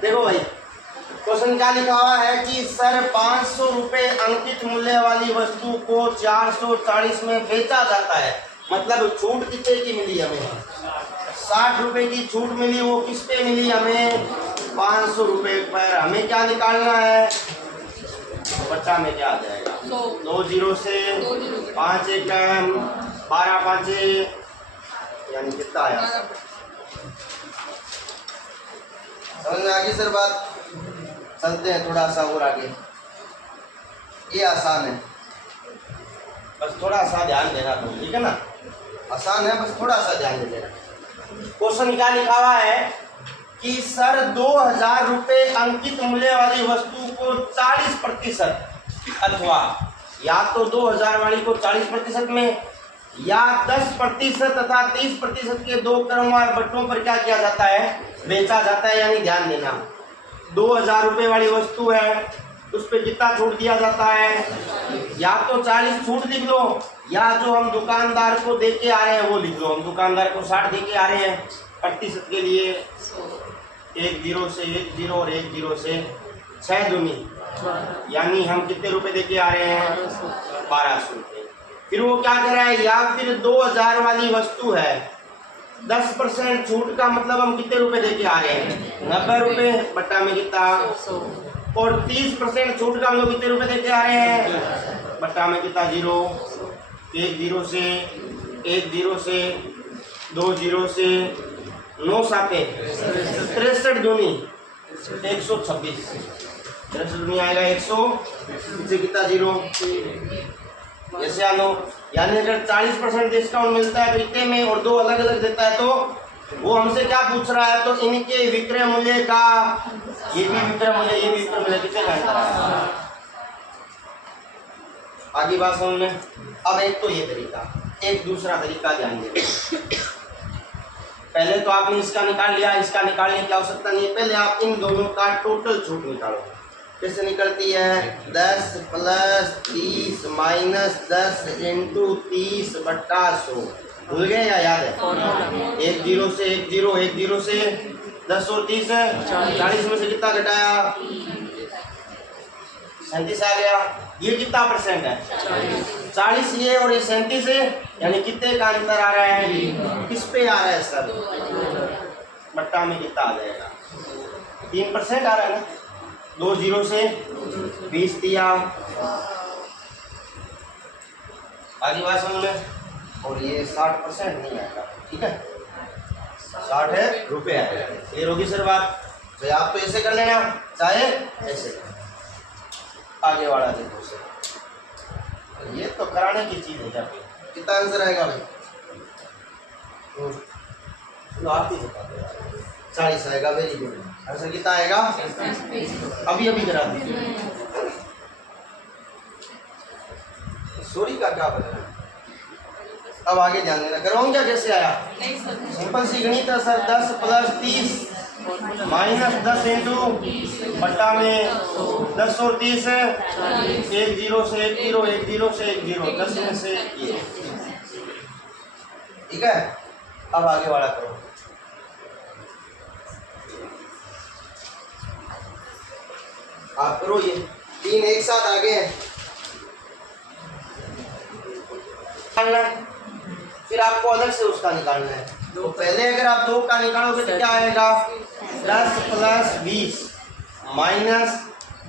देखो भाई क्वेश्चन क्या लिखा हुआ है कि सर 500 रुपये अंकित मूल्य वाली वस्तु को 440 में बेचा जाता है। मतलब छूट कितने की मिली हमें? 60 रुपए की छूट मिली। वो किस पे मिली हमें? 500 रुपये पर। हमें क्या निकालना है? तो बच्चा में क्या आ जाएगा? 2 जीरो से 5 एक 12 5 यानी कितना आया? समझ में आ गई सर बात? चलते हैं थोड़ा सा और आगे। ये आसान है, बस थोड़ा सा ध्यान देना तुम, ठीक है ना? आसान है, बस थोड़ा सा ध्यान दे देना। क्वेश्चन क्या लिखा हुआ है कि सर 2000 रुपये अंकित मूल्य वाली वस्तु को 40% अथवा या तो 2000 वाली को 40% में या 10% तथा 30% के दो क्रमवार बट्टों पर क्या किया जाता है? बेचा जाता है। यानी ध्यान देना, 2000 रुपये वाली वस्तु है, उस पर कितना छूट दिया जाता है? या तो 40 छूट लिख लो, या जो हम दुकानदार को दे के आ रहे हैं वो लिख लो। हम दुकानदार को 60 दे के आ रहे हैं, प्रतिशत के लिए 1 जीरो से 1 जीरो और 1 जीरो से 6 दूनी, यानी हम कितने रुपए दे के आ रहे हैं? 1200 रुपये। फिर वो क्या कह रहा है? या फिर 2000 वाली वस्तु है, 10% छूट का मतलब हम कितने रुपए दे के आ रहे हैं? 90 रुपये बट्टा में कितना? और 30% छूट का हम लोग कितने रुपए दे के आ रहे हैं? बट्टा में कितना? 0। 1 जीरो से 1 जीरो से 2 जीरो से 9 साते 63 दूनी 126। 63 दूनी आएगा 100, इससे कितना? 0। ऐसे आ लो, यानी अगर 40% डिस्काउंट मिलता है इतने में और दो अलग अलग देता है, तो वो हमसे क्या पूछ रहा है? तो इनके विक्रय मूल्य का, ये भी विक्रय मूल्य, ये भी विक्रय मूल्य कितने का है? आगे बात समझ में। अब एक तो ये तरीका, एक दूसरा तरीका ध्यान दें। पहले तो आपने इसका निकाल लिया, इसका निकालने की आवश्यकता नहीं है। पहले आप इन दोनों का टोटल छूट निकालो। कैसे निकलती है? 10 + 30 - 10 × 30 बट्टा 100। भूल गए या याद है? 1 जीरो से 1 जीरो, 1 जीरो से 10 और 30 40 में से कितना घटाया? 37 आ गया। ये कितना परसेंट है? 40 ये और ये 37 है, यानी कितने का अंतर आ रहा है? किस पे आ रहा है सर? बट्टा में कितना आ जाएगा? 3% आ रहा है ना। 2 जीरो से 20 दिया। आगे बात समझ में। और ये 60% नहीं आएगा, ठीक है? 60 रुपये आएगा। ये होगी सर बात। तो आप तो ऐसे कर लेना, चाहे ऐसे। आगे वाला देखो सर, ये तो कराने की चीज है। कितना आंसर आएगा भाई? तो आप ही बता दो। 40 आएगा। Very good. आंसर कितना आएगा? अभी अभी करा दीजिए। सॉरी का क्या बता? अब आगे ध्यान देना। करवाऊँ क्या? कैसे आया? सिंपल सी गणित है सर। 10 + 30 - 10 × बट्टा में 10 और 30 1 जीरो से 1 जीरो, 1 जीरो से 1 जीरो, 10 में से ये, ठीक है? अब आगे वाला करो। आप करो, ये 3 एक साथ आगे हैं। फिर आपको अलग से उसका निकालना है। तो पहले अगर आप 2 का निकालोगे तो क्या आएगा? 10 + 20 -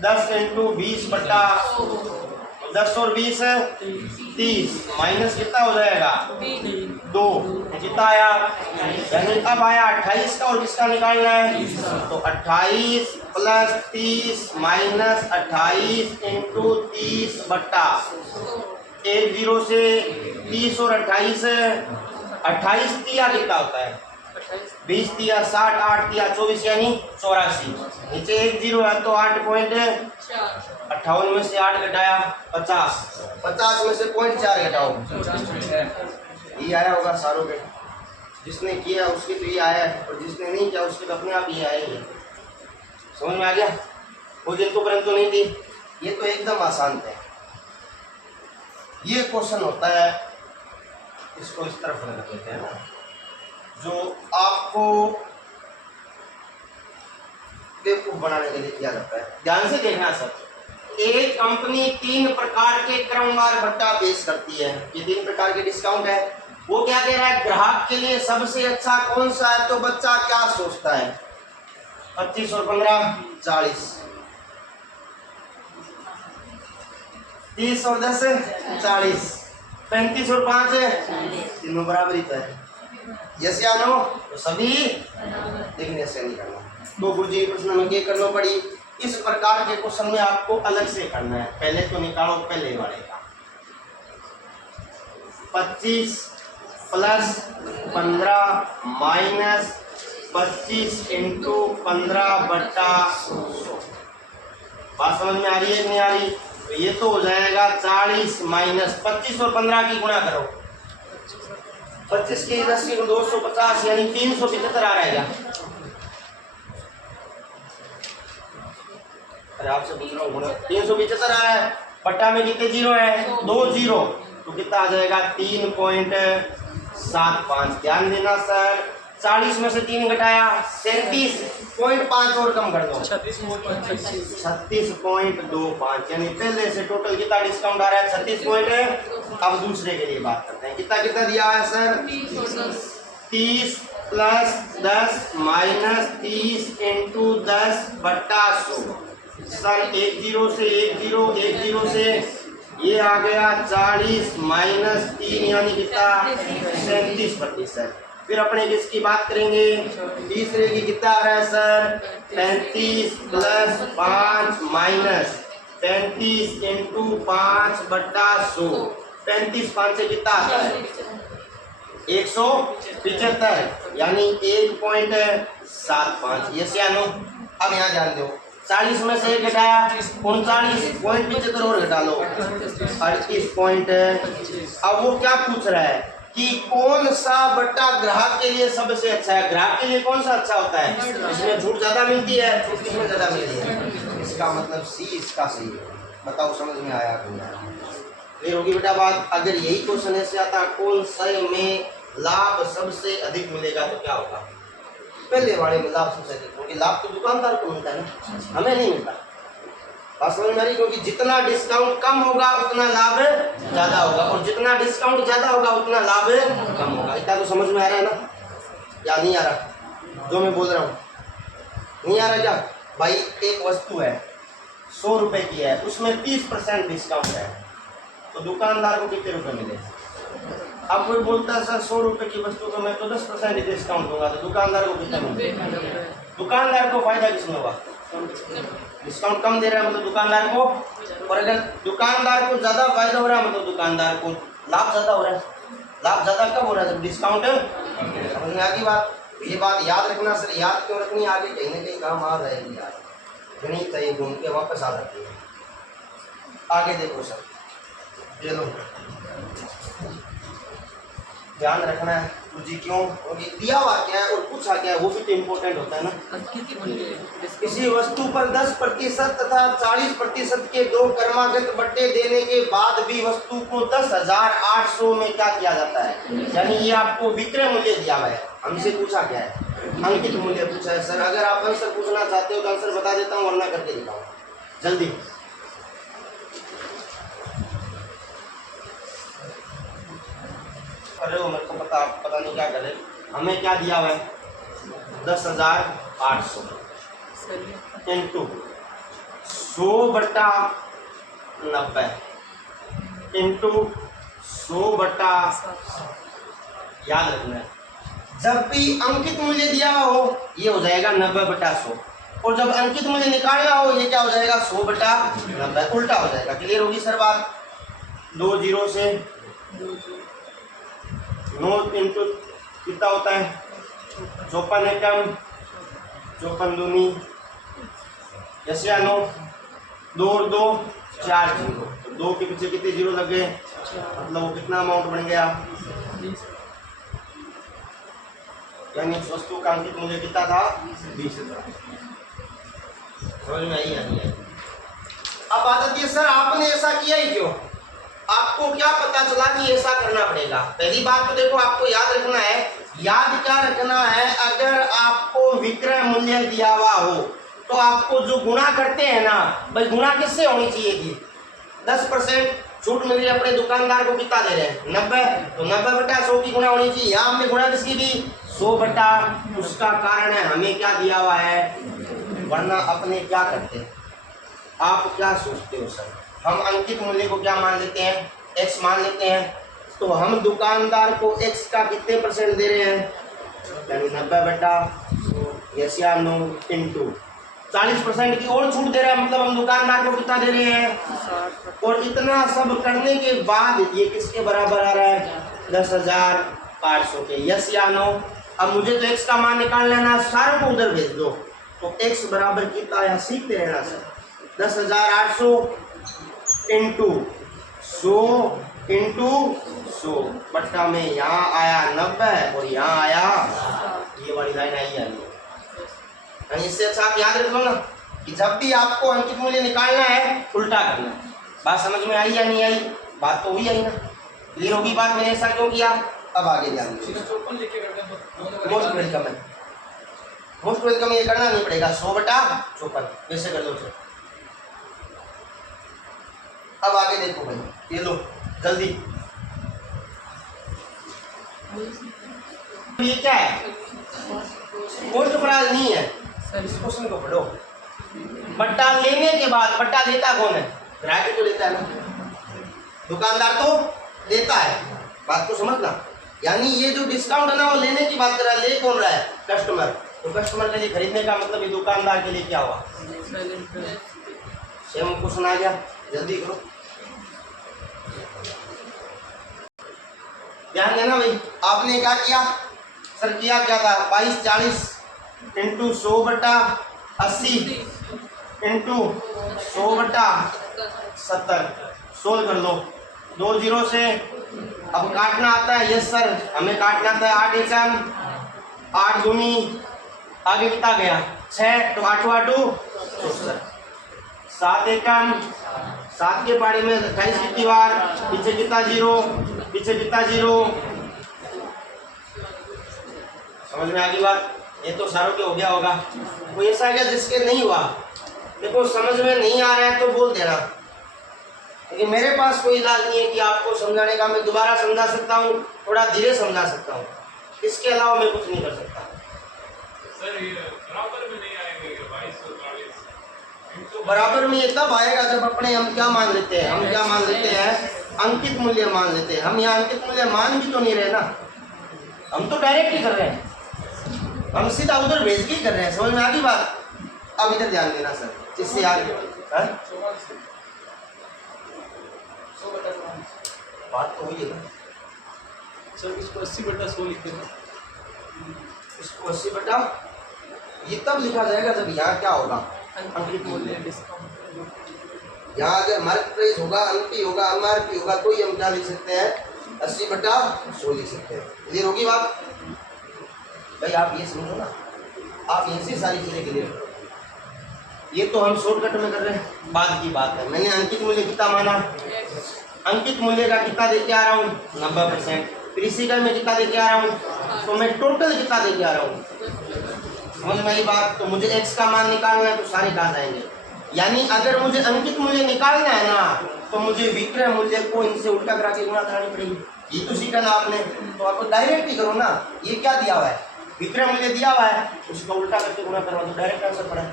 10 × 20 बट्टा 10 और 20 30 माइनस कितना हो जाएगा? 2। कितना आया? यानी अब आया 28 का, और किसका निकालना है? तो 28 + 30 - 28 × 30 बट्टा 1 जीरो से 30 और 28 तिया कितना होता है? 20 तिया 60, 8 तिया 24, यानी 84। नीचे 1 जीरो है तो 8.58 में से 8 घटाया 50, 50 में से 0.4 घटाओ, ये आया होगा सारों के। जिसने किया उसके तो ये आया है, और जिसने नहीं किया उसके तो अपने आप ये आया ही। समझ में आ गया? वो दिन तो परंतु नहीं थी। ये तो एकदम आसान है। ये क्वेश्चन होता है, इसको इस तरफ लगा देते हैं ना, जो आपको बेवकूफ बनाने के लिए किया जाता है। ध्यान से देखना सर, एक कंपनी 3 प्रकार के क्रमवार भत्ता पेश करती है। ये 3 प्रकार के डिस्काउंट है। वो क्या कह रहा है, ग्राहक के लिए सबसे अच्छा कौन सा है? तो बच्चा क्या सोचता है? 25 और 15 40, 30 और 10 40, 35 और 5 तीनों बराबरी तो है। यस या नो? तो सभी, लेकिन ऐसे नहीं करना। तो गुरुजी प्रश्न में क्या करना पड़ी? इस प्रकार के क्वेश्चन में आपको अलग से करना है। पहले तो निकालो पहले वाले का, 25 प्लस 15 माइनस 25 इंटू 15 बटा 100। बात समझ में आ रही है कि नहीं आ रही? तो ये तो हो जाएगा 40 माइनस 25 और 15 की गुणा करो, 25 की 10 की 250 यानी 375 आ रहेगा। अरे आपसे पूछ रहा हूँ, 375 आ रहा है। बट्टा में कितने जीरो है? 2 जीरो, तो कितना आ जाएगा? 3.75। ध्यान देना सर, 40 में से 3 घटाया 37.5 और कम कर दो 36.25, यानी पहले से टोटल कितना डिस्काउंट आ रहा है? 36 अब दूसरे के लिए बात करते हैं। कितना कितना दिया है सर? 30 प्लस 10 माइनस 30 इंटू 10 बट्टा 100। सर 1 जीरो से 1 जीरो से ये आ गया 40 माइनस 3 यानी कितना? 37%। फिर अपने किसकी बात करेंगे? तीसरे की कितना आ रहा है सर? 35 प्लस 5 माइनस 35 इंटू 5 बट्टा 100। 35 5 से कितना आता है? 175 यानी 1.75। ये क्या नो? अब यहाँ ध्यान दो, 40 में से 1 घटाया 39.75 और घटा लो 38. अब वो क्या पूछ रहा है कि कौन सा बट्टा ग्राहक के लिए सबसे अच्छा है? ग्राहक के लिए कौन सा अच्छा होता है? इसमें छूट ज्यादा मिलती है, छूट किसमें ज्यादा मिलती है? इसका मतलब सी इसका सही है। बताओ समझ में आया कि नहीं? फिर होगी बेटा बात, अगर यही क्वेश्चन ऐसे आता कौन से में लाभ सबसे अधिक मिलेगा तो क्या होगा? पहले वाले में लाभ सबसे अधिक, क्योंकि लाभ तो दुकानदार को मिलता है ना, हमें नहीं मिलता। बात समझ में आ रही? क्योंकि जितना डिस्काउंट कम होगा उतना लाभ ज्यादा होगा, और जितना डिस्काउंट ज्यादा होगा उतना लाभ कम होगा। इतना तो समझ में आ रहा है ना, या नहीं आ रहा जो मैं बोल रहा हूँ? नहीं आ रहा क्या भाई? एक वस्तु है 100 रुपए की है, उसमें 30% डिस्काउंट है, तो दुकानदार को कितने रुपए मिले? अब कोई बोलता है सर 100 रुपए की वस्तु को मैं तो 10% डिस्काउंट दूंगा, तो दुकानदार को कितना मिलेगा? दुकानदार को फायदा किसमें होगा? डिस्काउंट कम दे रहा है मतलब दुकानदार को, और अगर दुकानदार को ज्यादा फायदा हो रहा है मतलब दुकानदार को लाभ ज्यादा हो रहा है। लाभ ज्यादा कब हो रहा है? जब डिस्काउंट। समझ में आ गई बात? ये बात याद रखना सर। याद क्यों रखनी? आगे कहीं ना कहीं काम आ जाएगी यार, गणित चाहिए घूम के वापस आ जाती है। आगे देखो सर, ये लो ध्यान रखना है जी, क्यों? क्योंकि दिया हुआ क्या है और पूछा क्या है वो भी तो इम्पोर्टेंट होता है ना। किसी वस्तु पर 10% तथा 40% के 2 क्रमागत बट्टे देने के बाद भी वस्तु को 10,800 में क्या किया जाता है? यानी ये आपको विक्रय मूल्य दिया हुआ है। हमसे पूछा क्या है? अंकित मूल्य पूछा है सर। अगर आप आंसर पूछना चाहते हो तो आंसर बता देता हूँ, वरना करके दिखाऊँ जल्दी। अरे वो मेरे को पता नहीं क्या करे। हमें क्या दिया हुआ है? 10,800 इंटू 100/90 इंटू 100/, याद रखना है जब भी अंकित मूल्य दिया हो ये हो जाएगा 90/100, और जब अंकित मूल्य निकालना हो ये क्या हो जाएगा? 100/90, उल्टा हो जाएगा। क्लियर होगी सर बात? 2 जीरो से 9 इंटू कितना होता है? 54 एकम, 54 दूनी, यस या नो? 2 और 2 4 जीरो, तो 2 के पीछे कितने जीरो लग गए? मतलब वो कितना अमाउंट बन गया? यानी उस वस्तु का अंकित मूल्य कितना था? 20,000। समझ में आई? अब बात आती है सर आपने ऐसा किया ही क्यों? आपको क्या पता चला कि ऐसा करना पड़ेगा? पहली बात तो देखो आपको याद रखना है याद क्या रखना है, अगर आपको विक्रय मूल्य दिया हुआ हो तो आपको जो गुणा करते हैं ना भाई, गुणा किससे होनी चाहिए थी? 10% छूट मिल रही है, अपने दुकानदार को कितना दे रहे हैं 90, तो 90/100 की गुणा होनी चाहिए। यहाँ हमने गुणा किसकी दी 100 उसका कारण है हमें क्या दिया हुआ है, वरना अपने क्या करते हैं, आप क्या सोचते हो सर, हम अंकित मूल्य को क्या मान लेते हैं, x मान लेते हैं, तो हम दुकानदार को x का कितने % दे रहे हैं, यानी 90/100 इंटू 40% की और छूट दे रहे हैं, मतलब हम दुकानदार को कितना दे रहे हैं। और इतना सब करने के बाद ये किसके बराबर आ रहा है 10,800 के, यस या नो। अब मुझे तो x का मान निकाल लेना, सारों को उधर भेज दो, तो x बराबर कितना आया सीखते रहना सर, 10,800 इंटू 100 इंटू 100 बट्टा में यहाँ आया 90 और यहाँ आया, ये वाली लाइन आई है। इससे अच्छा आप याद रख लो ना कि जब भी आपको अंकित मूल्य निकालना है उल्टा करना है। बात समझ में आई या नहीं आई? बात तो हुई आई ना, क्लियर होगी बात, मैंने ऐसा क्यों किया। अब आगे ध्यान दीजिए, मोस्ट वेलकम है, मोस्ट वेलकम ये करना नहीं पड़ेगा, 100/54 वैसे कर दो। अब आगे देखो भाई, ये लो जल्दी, ये क्या है, मोस्ट प्राइस नहीं है सर, इस क्वेश्चन को पढ़ो। बट्टा लेने के बाद, बट्टा देता कौन है, ग्राहक तो लेता है ना, दुकानदार तो देता है, बात को समझना। यानी ये जो डिस्काउंट है ना वो लेने की बात कर रहा है, ले कौन रहा है, कस्टमर, तो कस्टमर के लिए खरीदने का मतलब ये दुकानदार के लिए क्या हुआ, सेम क्वेश्चन आ गया, जल्दी करो, ध्यान देना भाई। आपने क्या किया सर, किया क्या था 2240 इंटू 100/80 इंटू 100/70 सोल्व कर लो, 2 0 से। अब काटना आता है, यस सर हमें काटना आता है, 8 एकम 8 दूनी, आगे कितना गया 6, तो 8 8 64, 7 एकम 7 के पारी में 28 कितनी बार, पीछे कितना 0, पीछे कितना 0, समझ में आ गई बात। ये तो सारों के हो गया होगा, कोई ऐसा क्या जिसके नहीं हुआ, देखो समझ में नहीं आ रहा है तो बोल देना, लेकिन मेरे पास कोई इलाज नहीं है कि आपको समझाने का, मैं दोबारा समझा सकता हूँ, थोड़ा धीरे समझा सकता हूँ, इसके अलावा मैं कुछ नहीं कर सकता। सर ये बराबर में नहीं आएंगे 2240, तो बराबर में ये तब आएगा जब अपने हम क्या मान लेते हैं, हम क्या मान लेते हैं, अंकित मूल्य मान लेते हैं। हम यहाँ अंकित मूल्य मान भी तो नहीं रहे ना, हम तो डायरेक्ट ही कर रहे हैं, हम सीधा उधर भेज के ही कर रहे हैं, समझ में आ गई बात। अब इधर ध्यान देना सर, इससे आगे बात तो हुई है ना सर, इसको 80/100 लिखते हैं, इसको 80 ये तब लिखा जाएगा जब यहाँ क्या होगा, अंकित मूल्य, यहाँ अगर मार्क प्राइस होगा, अंकी होगा, एमआरपी होगा, तो ही हम क्या लिख सकते हैं 80/100 लिख सकते हैं। क्लियर होगी बात भाई, आप ये समझो ना, आप यहीं से सारी चीजें क्लियर करो। ये तो हम शॉर्टकट में कर रहे हैं, बाद की बात है। मैंने अंकित मूल्य कितना माना, अंकित मूल्य का कितना देके आ रहा हूँ 90%, फिर इसी का मैं कितना देके आ रहा हूँ, तो मैं टोटल कितना देके आ रहा हूँ, समझ में आई बात। तो मुझे x का मान निकालना है तो सारे कहाँ जाएंगे, यानी अगर मुझे अंकित मूल्य निकालना है ना तो मुझे विक्रय मूल्य को इनसे उल्टा करा के गुणा करानी पड़ेगी। ये तो सीखा ना आपने, तो आपको डायरेक्ट ही करो ना, ये क्या दिया हुआ है, विक्रय मूल्य दिया हुआ है, उसको उल्टा करके गुणा करवा दो, डायरेक्ट आंसर पड़ा।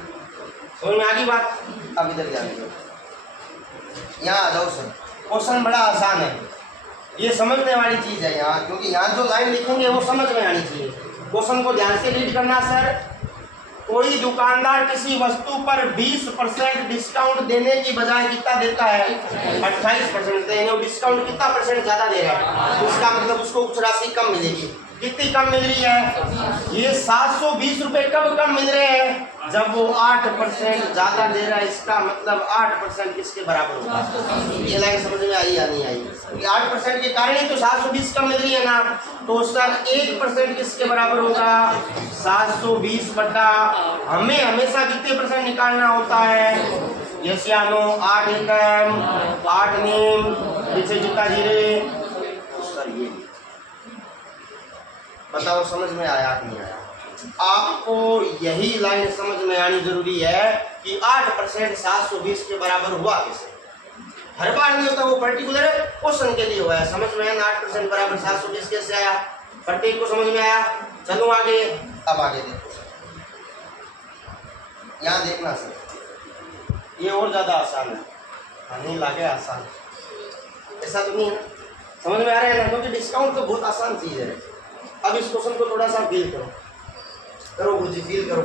समझ में आ गई बात। अब इधर ध्यान दो, यहाँ आ जाओ सर, क्वेश्चन बड़ा आसान है, ये समझने वाली चीज है यहाँ, क्योंकि यहाँ जो लाइन लिखेंगे वो समझ में आनी चाहिए। क्वेश्चन को ध्यान से रीड करना सर। कोई दुकानदार किसी वस्तु पर 20% डिस्काउंट देने की बजाय कितना देता है 28% देने, और डिस्काउंट कितना % ज्यादा दे रहा है, उसका मतलब उसको कुछ राशि कम मिलेगी। कितनी कम मिल रही है, ये 720 रुपए कब कम मिल रहे हैं, जब वो 8% ज्यादा दे रहा है, इसका मतलब 8% किसके बराबर होगा। ये लाइन समझ में आई या नहीं आई, क्योंकि 8% के कारण ही तो 720 कम मिल रही है ना, तो उसका 1% किसके बराबर होगा 720 बटा, हमें हमेशा कितने % निकालना होता है, यस या नो, 8 एकम 8 नीम, पीछे जितना जीरे, सर ये बताओ समझ में आया कि नहीं आया? आपको यही लाइन समझ में आनी जरूरी है कि 8% 720 के बराबर हुआ कैसे। हर बार नहीं होता, वो पर्टिकुलर क्वेश्चन के लिए हुआ है। समझ में आया ना? 8% बराबर 720 कैसे आया? प्रत्येक को समझ में आया? चलो आगे। अब आगे देखो, यहाँ देखना सर, ये और ज्यादा आसान है। नहीं लगे आसान, ऐसा तो नहीं है, समझ में आ रहा है ना? क्योंकि डिस्काउंट तो बहुत आसान चीज है। अब इस क्वेश्चन को थोड़ा सा फील करो, गुरुजी फील करो।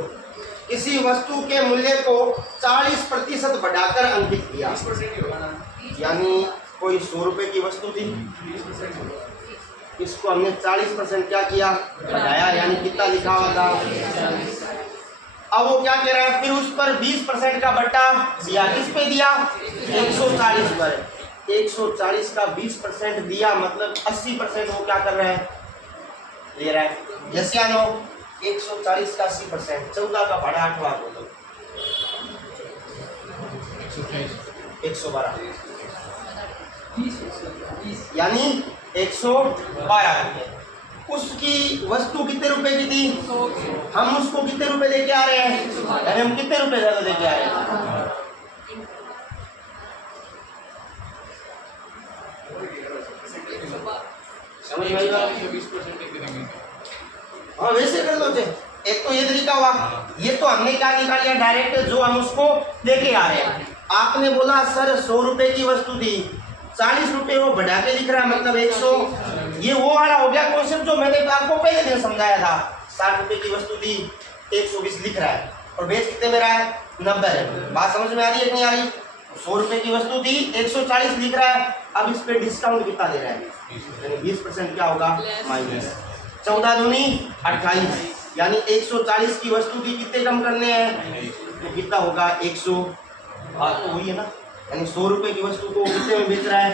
किसी वस्तु के मूल्य को 40% बढ़ाकर अंकित किया, 20% ही होगा ना? यानी कोई 100 रुपए की वस्तु थी, 20% होगा। इसको हमने 40% क्या किया? बढ़ाया, यानी कितना लिखा हुआ था? अब वो क्या कह रहा है, फिर उस पर 20% का बट्टा दिया। किस पे दिया? 140 पर। 140 का 20% दिया, मतलब 80% वो क्या कर रहा है? ले रहा है। यस या नो? 140 का 80%, 14 का भाड़ा 8वां बोलो, 112, यानी 112 रुपये। उसकी वस्तु कितने रुपए की थी? हम उसको कितने रुपए लेके आ रहे हैं? यानी हम कितने रुपए ज्यादा लेके आ रहे हैं? समझ में आई बात? 20% एक देंगे। हाँ वैसे कर लो। एक तो ये तरीका हुआ, ये तो हमने क्या निकाल लिया डायरेक्ट, जो हम उसको लेके आ रहे हैं। आपने बोला सर 100 रुपए की वस्तु थी, 40 रुपए वो बढ़ा के लिख रहा है, मतलब 100। ये वो वाला हो गया कॉन्सेप्ट जो मैंने आपको पहले दिन समझाया था। 60 रुपए की वस्तु थी, 120 लिख रहा है, और बेच कितने में रहा है? 90 है। बात समझ में आ रही है कि नहीं आ रही? 100 रुपए की वस्तु थी, 140 लिख रहा है। अब इस पे डिस्काउंट कितना दे रहा है? 20% क्या होगा? माइनस 14 दूनी 28, यानी 140 की वस्तु की कितने कम करने हैं? तो कितना होगा? 100। बात तो वही है ना, यानी 100 रुपए की वस्तु को कितने में बेच रहा है?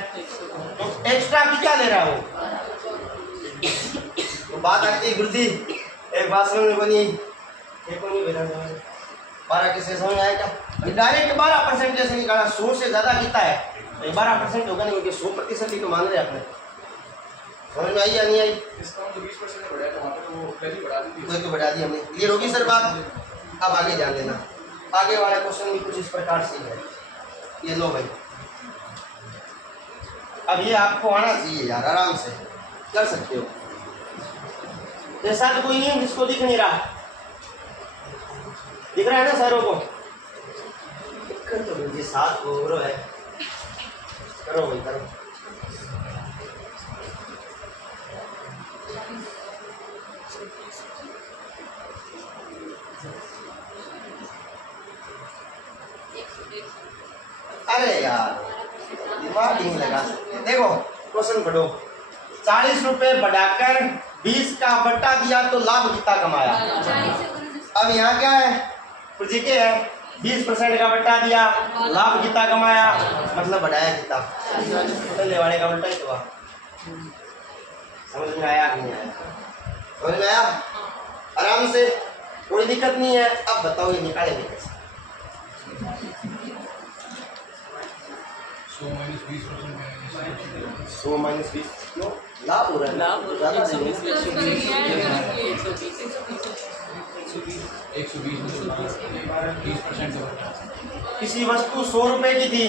तो एक्स्ट्रा कितना ले रहा है वो? तो बात आती है गुरुजी, एक बात समझ में बनी, एक को नहीं बेरा 12 कैसे समझ आया क्या? डायरेक्ट 12% कैसे निकाला? 100 से ज्यादा कितना है? तो 12% होगा नहीं, क्योंकि 100% ही तो मान रहे अपने। समझ में आई या नहीं आई? डिस्काउंट तो 20% का बढ़ाया था, वहाँ पे तो वो पहले ही बढ़ा दी थी। वही तो बढ़ा दी हमने। क्लियर होगी सर बात? अब आगे ध्यान देना, आगे वाला क्वेश्चन भी कुछ इस प्रकार से है। ये लो भाई, अब ये आपको आना चाहिए यार, आराम से कर सकते हो। ऐसा तो कोई नहीं है जिसको दिख नहीं रहा, दिख रहा है ना सरों को? दिक्कत तो मुझे साथ हो है, करो भाई करो। अरे यार दिमाग नहीं लगा सकते। देखो क्वेश्चन पढ़ो, 40 रुपए बढ़ाकर 20 का बट्टा दिया तो लाभ कितना कमाया? अब यहाँ क्या है? प्रोजेक्ट है, 20% का बट्टा दिया, लाभ कितना कमाया, मतलब बढ़ाया कितना? पहले वाले का उल्टा ही हुआ। समझ में आया कि नहीं आया? समझ में आया? आराम से, कोई दिक्कत नहीं है। अब बताओ ये निकालेंगे कैसे? 100 माइनस 20 क्यों? लाभ हो रहा है, लाभ ज़्यादा नहीं है। 120% किसी वस्तु 100 रुपए की थी,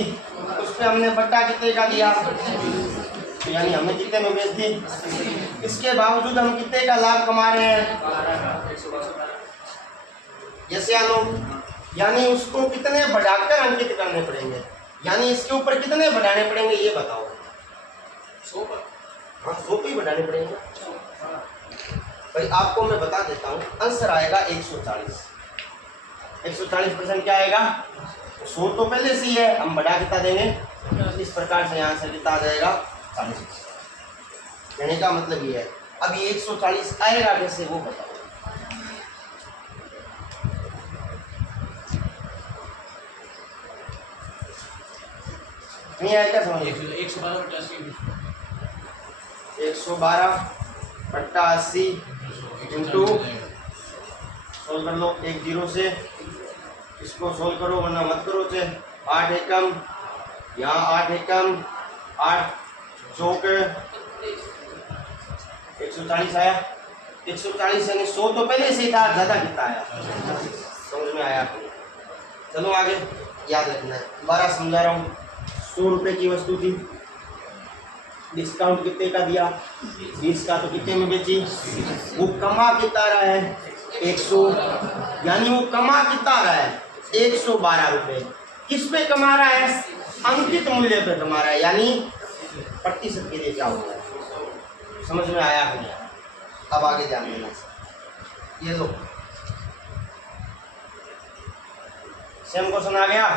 उस पर हमने बट्टा कितने का दिया? यानी हमने कितने में बेच दी? इसके बावजूद हम कितने का लाभ कमा रहे हैं? यस या नो? यानी उसको कितने बढ़ाकर अंकित करने पड़ेंगे, यानी इसके ऊपर कितने बढ़ाने पड़ेंगे ये बताओ? 100 पर। हाँ 100 पे ही बढ़ाने पड़ेंगे भाई। आपको मैं बता देता हूँ, आंसर आएगा 140। 140% क्या आएगा? 100 तो पहले से ही है, हम बढ़ा कितना देंगे? इस प्रकार से आंसर कितना आ जाएगा? 40। कहने का मतलब ये है। अब ये 140 आएगा कैसे वो बताओ? नहीं आएगा समझ? 112 बट्टा 80 इंटू, सोल्व कर लो, 1 0 से इसको सोल्व करो, वरना मत करो। 8 एकम, यहाँ 8 एकम, 8 चौक 140 आया। 140 यानी 100 तो पहले से ही था, ज्यादा कितना आया समझ में आया? चलो आगे याद रखना है, दोबारा समझा रहा हूँ। 100 रुपए की वस्तु थी, डिस्काउंट कितने का दिया? 20 का, तो कितने में बेची? वो कमा कितना रहा है? 100, यानी वो कमा कितना रहा है? 112 रुपए। किस पे कमा रहा है? अंकित मूल्य पे कमा रहा है, यानी प्रतिशत के लिए क्या होता है? समझ में आया कि नहीं? अब आगे ध्यान देना। ये लो सेम क्वेश्चन आ गया,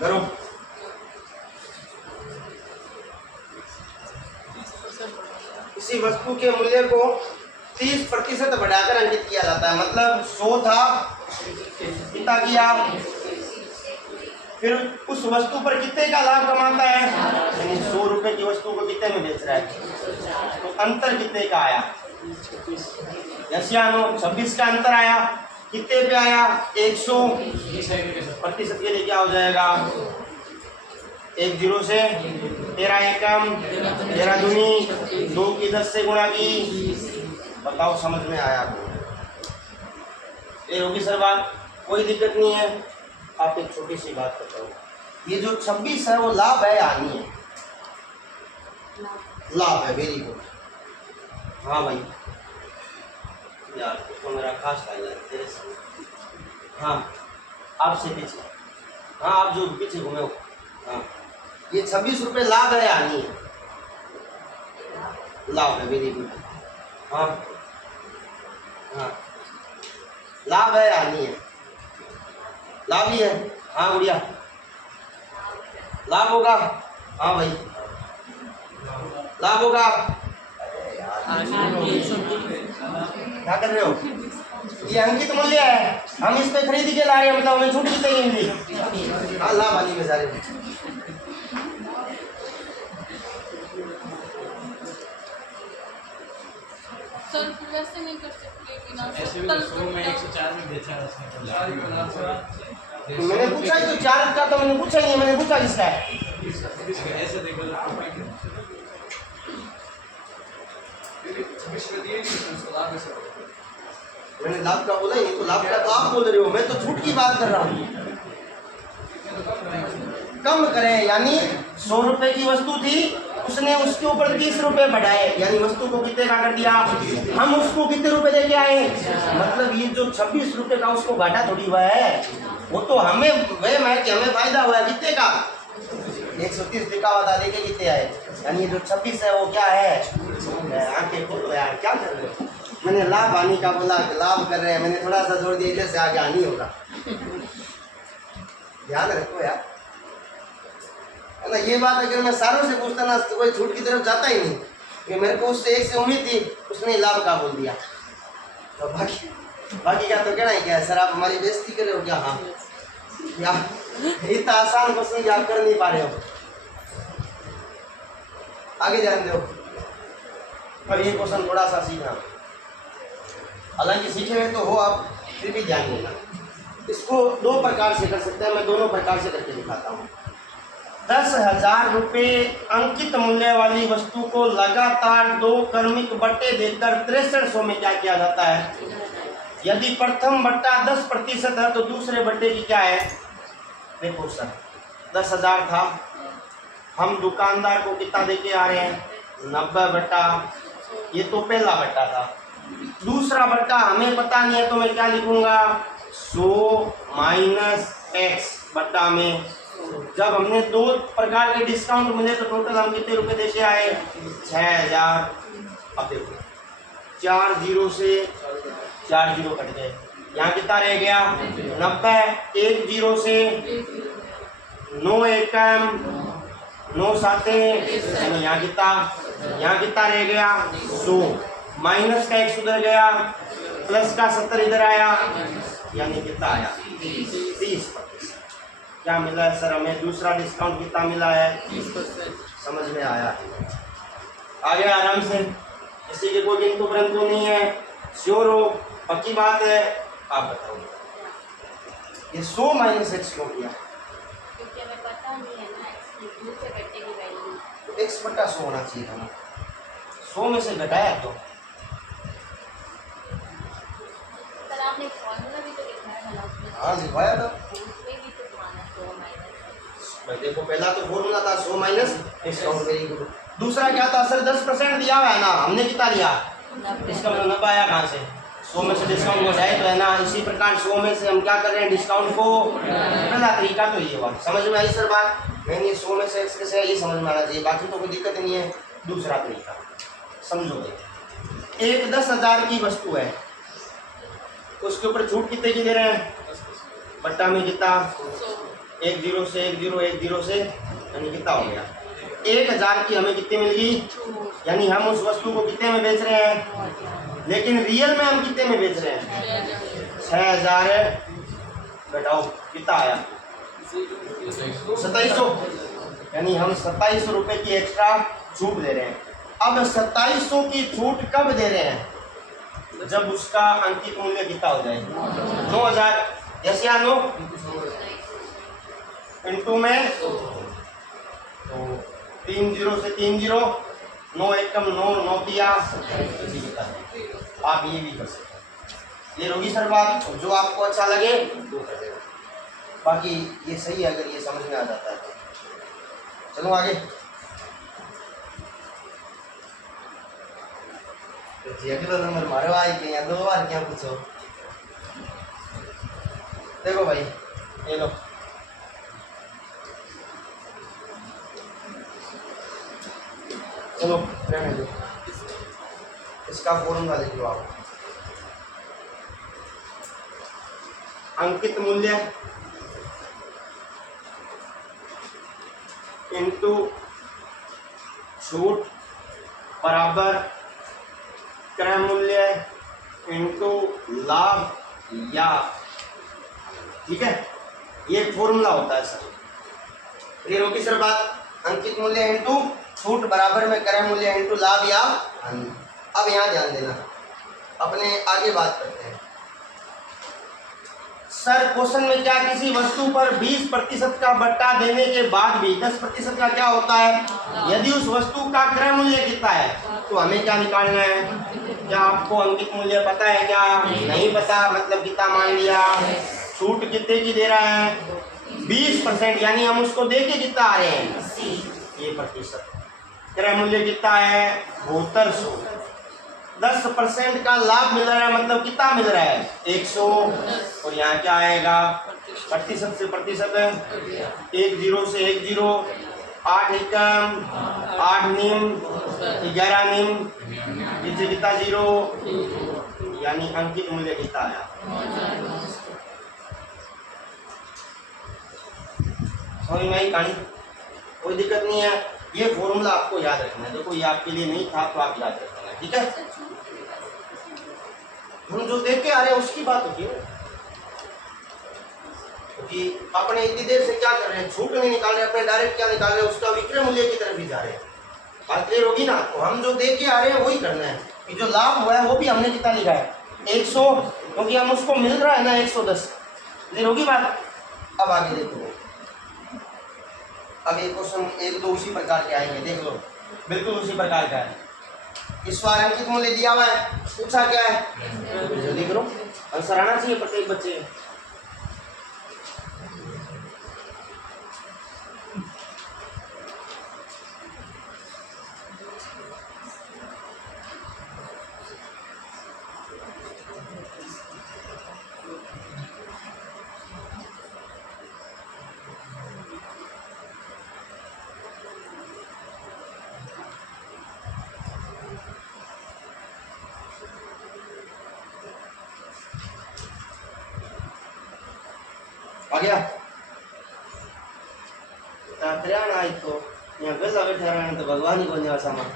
करो। किसी वस्तु के मूल्य को 30% बढ़ाकर अंकित किया जाता है। मतलब 100 था, कितना किया? फिर उस वस्तु पर कितने का लाभ कमाता है? यानी 100 रुपए की वस्तु को कितने में बेच रहा है? तो अंतर कितने का आया? यस या नो? 26 का अंतर आया। कितने पे आया? 100। प्रतिशत के लिए क्या हो जाएगा? 1 0 से 13 एकम 13 दूनी 2 की 10 से गुणा की। बताओ समझ में आया? ये होगी सर बात, कोई दिक्कत नहीं है। आप एक छोटी सी बात बताओ, ये जो 26 है वो लाभ है या हानि है? लाभ है, वेरी गुड। हाँ भाई यार, तो मेरा खास ख्याल है तेरे से। हाँ आपसे पीछे, हाँ आप जो पीछे घूमे हो। हाँ ये 26 रुपये लाभ है या हानि है? लाभ है, वेरी गुड। हाँ हाँ लाभ है या हानि है? लाभ ही है। हाँ गुड़िया, लाभ होगा। हाँ भाई लाभ होगा। क्या कर रहे हो? ये अंकित मूल्य है, हम इस पे खरीद के ला रहे हैं, मतलब हमें छूट कितनी मिली? हाँ लाभ वाली में सारे। सर वैसे नहीं कर सकते बिना ऐसे भी तो 100 में 104 में बेचा है उसने। मैंने पूछा ही तो 4 का, तो मैंने पूछा ही नहीं, मैंने पूछा किसका है? ऐसे देखो मैंने लाभ का बोला ही नहीं, तो लाभ का तो आप बोल रहे हो, मैं तो छूट की बात कर रहा हूँ। कम करें, यानी 100 रुपए की वस्तु थी, उसने उसके ऊपर 30 रुपए बढ़ाए, यानी वस्तु को कितने का कर दिया? हम उसको कितने रुपए दे के आए? मतलब ये जो 26 रुपए का उसको घाटा थोड़ी हुआ है, वो तो हमें वह है कि हमें फायदा हुआ है। कितने का? 130 लिखा हुआ था, देखे कितने आए? यानी जो 26 है वो क्या है? आंखें खोलो यार, क्या कर रहे हो? मैंने लाभ हानि का बोला, लाभ कर रहे हैं, मैंने थोड़ा सा जोड़ दिया, इधर से आगे हानि होगा। ध्यान रखो यार, है ना? ये बात अगर मैं सारों से पूछता ना तो कोई छूट की तरफ जाता ही नहीं, कि मेरे को उससे एक से उम्मीद थी, उसने लाभ का बोल दिया। तो बाकी का तो कहना ही क्या है? सर आप हमारी बेइज्जती कर रहे हो क्या? हाँ क्या इतना आसान क्वेश्चन आप कर नहीं पा रहे हो? आगे ध्यान दो। पर ये क्वेश्चन थोड़ा सा सीखना, हालांकि सीखे हुए तो हो आप, फिर भी ध्यान देना। इसको 2 प्रकार से कर सकते हैं, मैं दोनों प्रकार से करके दिखाता हूँ। 10,000 रुपये अंकित मूल्य वाली वस्तु को लगातार 2 क्रमिक बट्टे देकर 6300 में क्या किया जाता है? यदि प्रथम बट्टा 10% है तो दूसरे बट्टे की क्या है? देखो सर 10,000 था, हम दुकानदार को कितना दे के आ रहे हैं? 90 बट्टा, ये तो पहला बट्टा था। दूसरा बट्टा हमें पता नहीं है, तो मैं क्या लिखूंगा? 100 माइनस x बट्टा में। जब हमने 2 प्रकार के डिस्काउंट मिले तो टोटल हम कितने रुपए दे के आए? 6,000। अब देखो 4 0 से 4 0 कट गए, यहाँ कितना रह गया? 90। 1 0 से 9 एकम 9 साते, यहाँ कितना रह गया? 100। माइनस का 1 उधर गया, प्लस का 70 इधर आया, यानी कितना आया? 30%। क्या मिला है सर हमें? दूसरा डिस्काउंट कितना मिला है? 30%। समझ में आया है? आगे आराम से, किसी के कोई किंतु परंतु नहीं है, श्योर हो, पक्की बात है? आप बताओ ये 100 माइनस x क्यों किया? क्योंकि हमें पता नहीं है ना दूसरे बट्टे की वैल्यू। तो x बट्टा 100 होना चाहिए था ना, 100 में से घटाया तो आपने फॉर्मूला भी तो लिखाया है ना उसमें। हाँ लिखवाया था उसमें भी तो माना 100 माइनस। भाई। देखो पहला तो फॉर्मूला था 100 माइनस डिस्काउंट, वेरी गुड। दूसरा क्या था सर, 10% दिया हुआ है ना, हमने कितना लिया, 90। इसका मतलब 90 आया कहाँ से, 100 में से डिस्काउंट घटाए तो है ना। इसी प्रकार 100 में से हम क्या कर रहे हैं, डिस्काउंट को, पहला तरीका तो ये बात समझ में आई सर बात। नहीं ये 100 में से x कैसे है, ये समझ में आना चाहिए, बाकी तो कोई दिक्कत नहीं है। दूसरा तरीका समझोगे, एक 10,000 की वस्तु है, उसके ऊपर छूट कितने की दे रहे हैं, बट्टा में कितना, 1 0 से 1 0 1 0 से, यानी कितना हो गया 1000 की हमें कितनी मिल गई, यानी हम उस वस्तु को कितने में बेच रहे हैं, लेकिन रियल में हम कितने में बेच रहे हैं, 6000 है। बताओ कितना आया, 2700, यानी हम 2700 रुपए की एक्स्ट्रा छूट दे रहे हैं। अब 2700 की छूट कब दे रहे हैं, जब उसका अंकित मूल्य कितना हो जाए, 9000। जैसे या नो इंटू में तो 3 0 से 3 0, 9 एकम 9 9 दिया, आप ये भी कर सकते हैं। ये होगी सर बात, जो आपको अच्छा लगे वो कर देना, बाकी ये सही है अगर ये समझ में आ जाता है तो। चलो आगे, अगला नंबर मारे भाई के यहाँ 2 बार क्या पूछो। देखो भाई ये लो, चलो रहने दो, इसका फॉर्मूला लिख लो आप। अंकित मूल्य इंटू छूट बराबर क्रय मूल्य इंटू लाभ या, ठीक है, ये फॉर्मूला होता है सर। क्लियर होगी सर बात, अंकित मूल्य इंटू छूट बराबर में क्रय मूल्य इंटू लाभ या हानि। अब यहाँ ध्यान देना, अपने आगे बात करते हैं सर। क्वेश्चन में क्या, किसी वस्तु पर 20% का बट्टा देने के बाद भी 10% का क्या होता है, यदि उस वस्तु का क्रय मूल्य कितना है तो हमें क्या निकालना है। क्या आपको अंकित मूल्य पता है, क्या नहीं पता, मतलब कितना मान लिया, छूट कितने की दे रहा है 20%, यानी हम उसको दे के कितना आ रहे हैं, ये प्रतिशत। क्रय मूल्य कितना है 7200, 10% का लाभ मिल रहा है, मतलब कितना मिल रहा है 100, और यहाँ क्या आएगा प्रतिशत से प्रतिशत, 1 0 से 1 0, 8 एकम 8 निम 11 निम, नीचे कितना 0, यानी अंकित मूल्य कितना आया। समझ में आई कहानी, कोई दिक्कत नहीं है। ये फॉर्मूला आपको याद रखना है, देखो ये आपके लिए नहीं था तो आप याद रखना, ठीक है। हम जो देख के आ रहे हैं उसकी बात होती है, क्योंकि अपने इतनी देर से क्या कर रहे हैं, छूट नहीं निकाल रहे, अपने डायरेक्ट क्या निकाल रहे हैं, उसका विक्रय मूल्य की तरफ ही जा रहे हैं। बात क्लियर होगी ना, तो हम जो देख के आ रहे हैं वही करना है। कि जो लाभ हुआ है वो भी हमने कितना लिखा है 100, क्योंकि हम उसको मिल रहा है ना 110। क्लियर होगी बात। अब आगे देखो, अब एक क्वेश्चन 1 2 उसी प्रकार के आएंगे, देख लो बिल्कुल उसी प्रकार का है। इस बार अंकित मूल्य दिया हुआ है, पूछा क्या है, जल्दी करो, आंसर आना चाहिए प्रत्येक बच्चे। आ गया तात्र्याण आई तो यहाँ बेला बैठा रहना तो भगवान ही बन जाओ सामान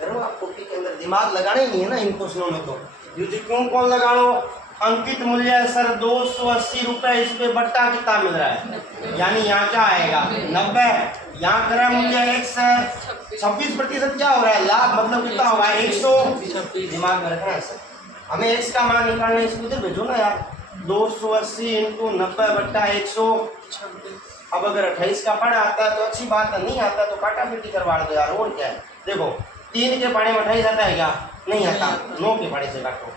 करो। आप कॉपी के अंदर दिमाग लगाना ही नहीं है ना इन क्वेश्चनों में, तो ये कौन कौन लगानो। अंकित मूल्य है सर 280 रुपए, इस पे बट्टा कितना मिल रहा है, यानी यहाँ क्या आएगा 90, यहाँ क्रय मूल्य 26% क्या हो रहा है लाभ, मतलब कितना होगा 100। दिमाग में रखना है सर, हमें x का मान निकालना है, इसको इधर भेजो ना यार, 280 इंटू 90 बट्टा 100। अब अगर 28 का पढ़ा आता है तो अच्छी बात है, नहीं आता तो काटा पीटी करवा दो यार, और क्या है। देखो 3 के पाने में 28 आता है क्या, नहीं आता, 9 के पाने से काटो,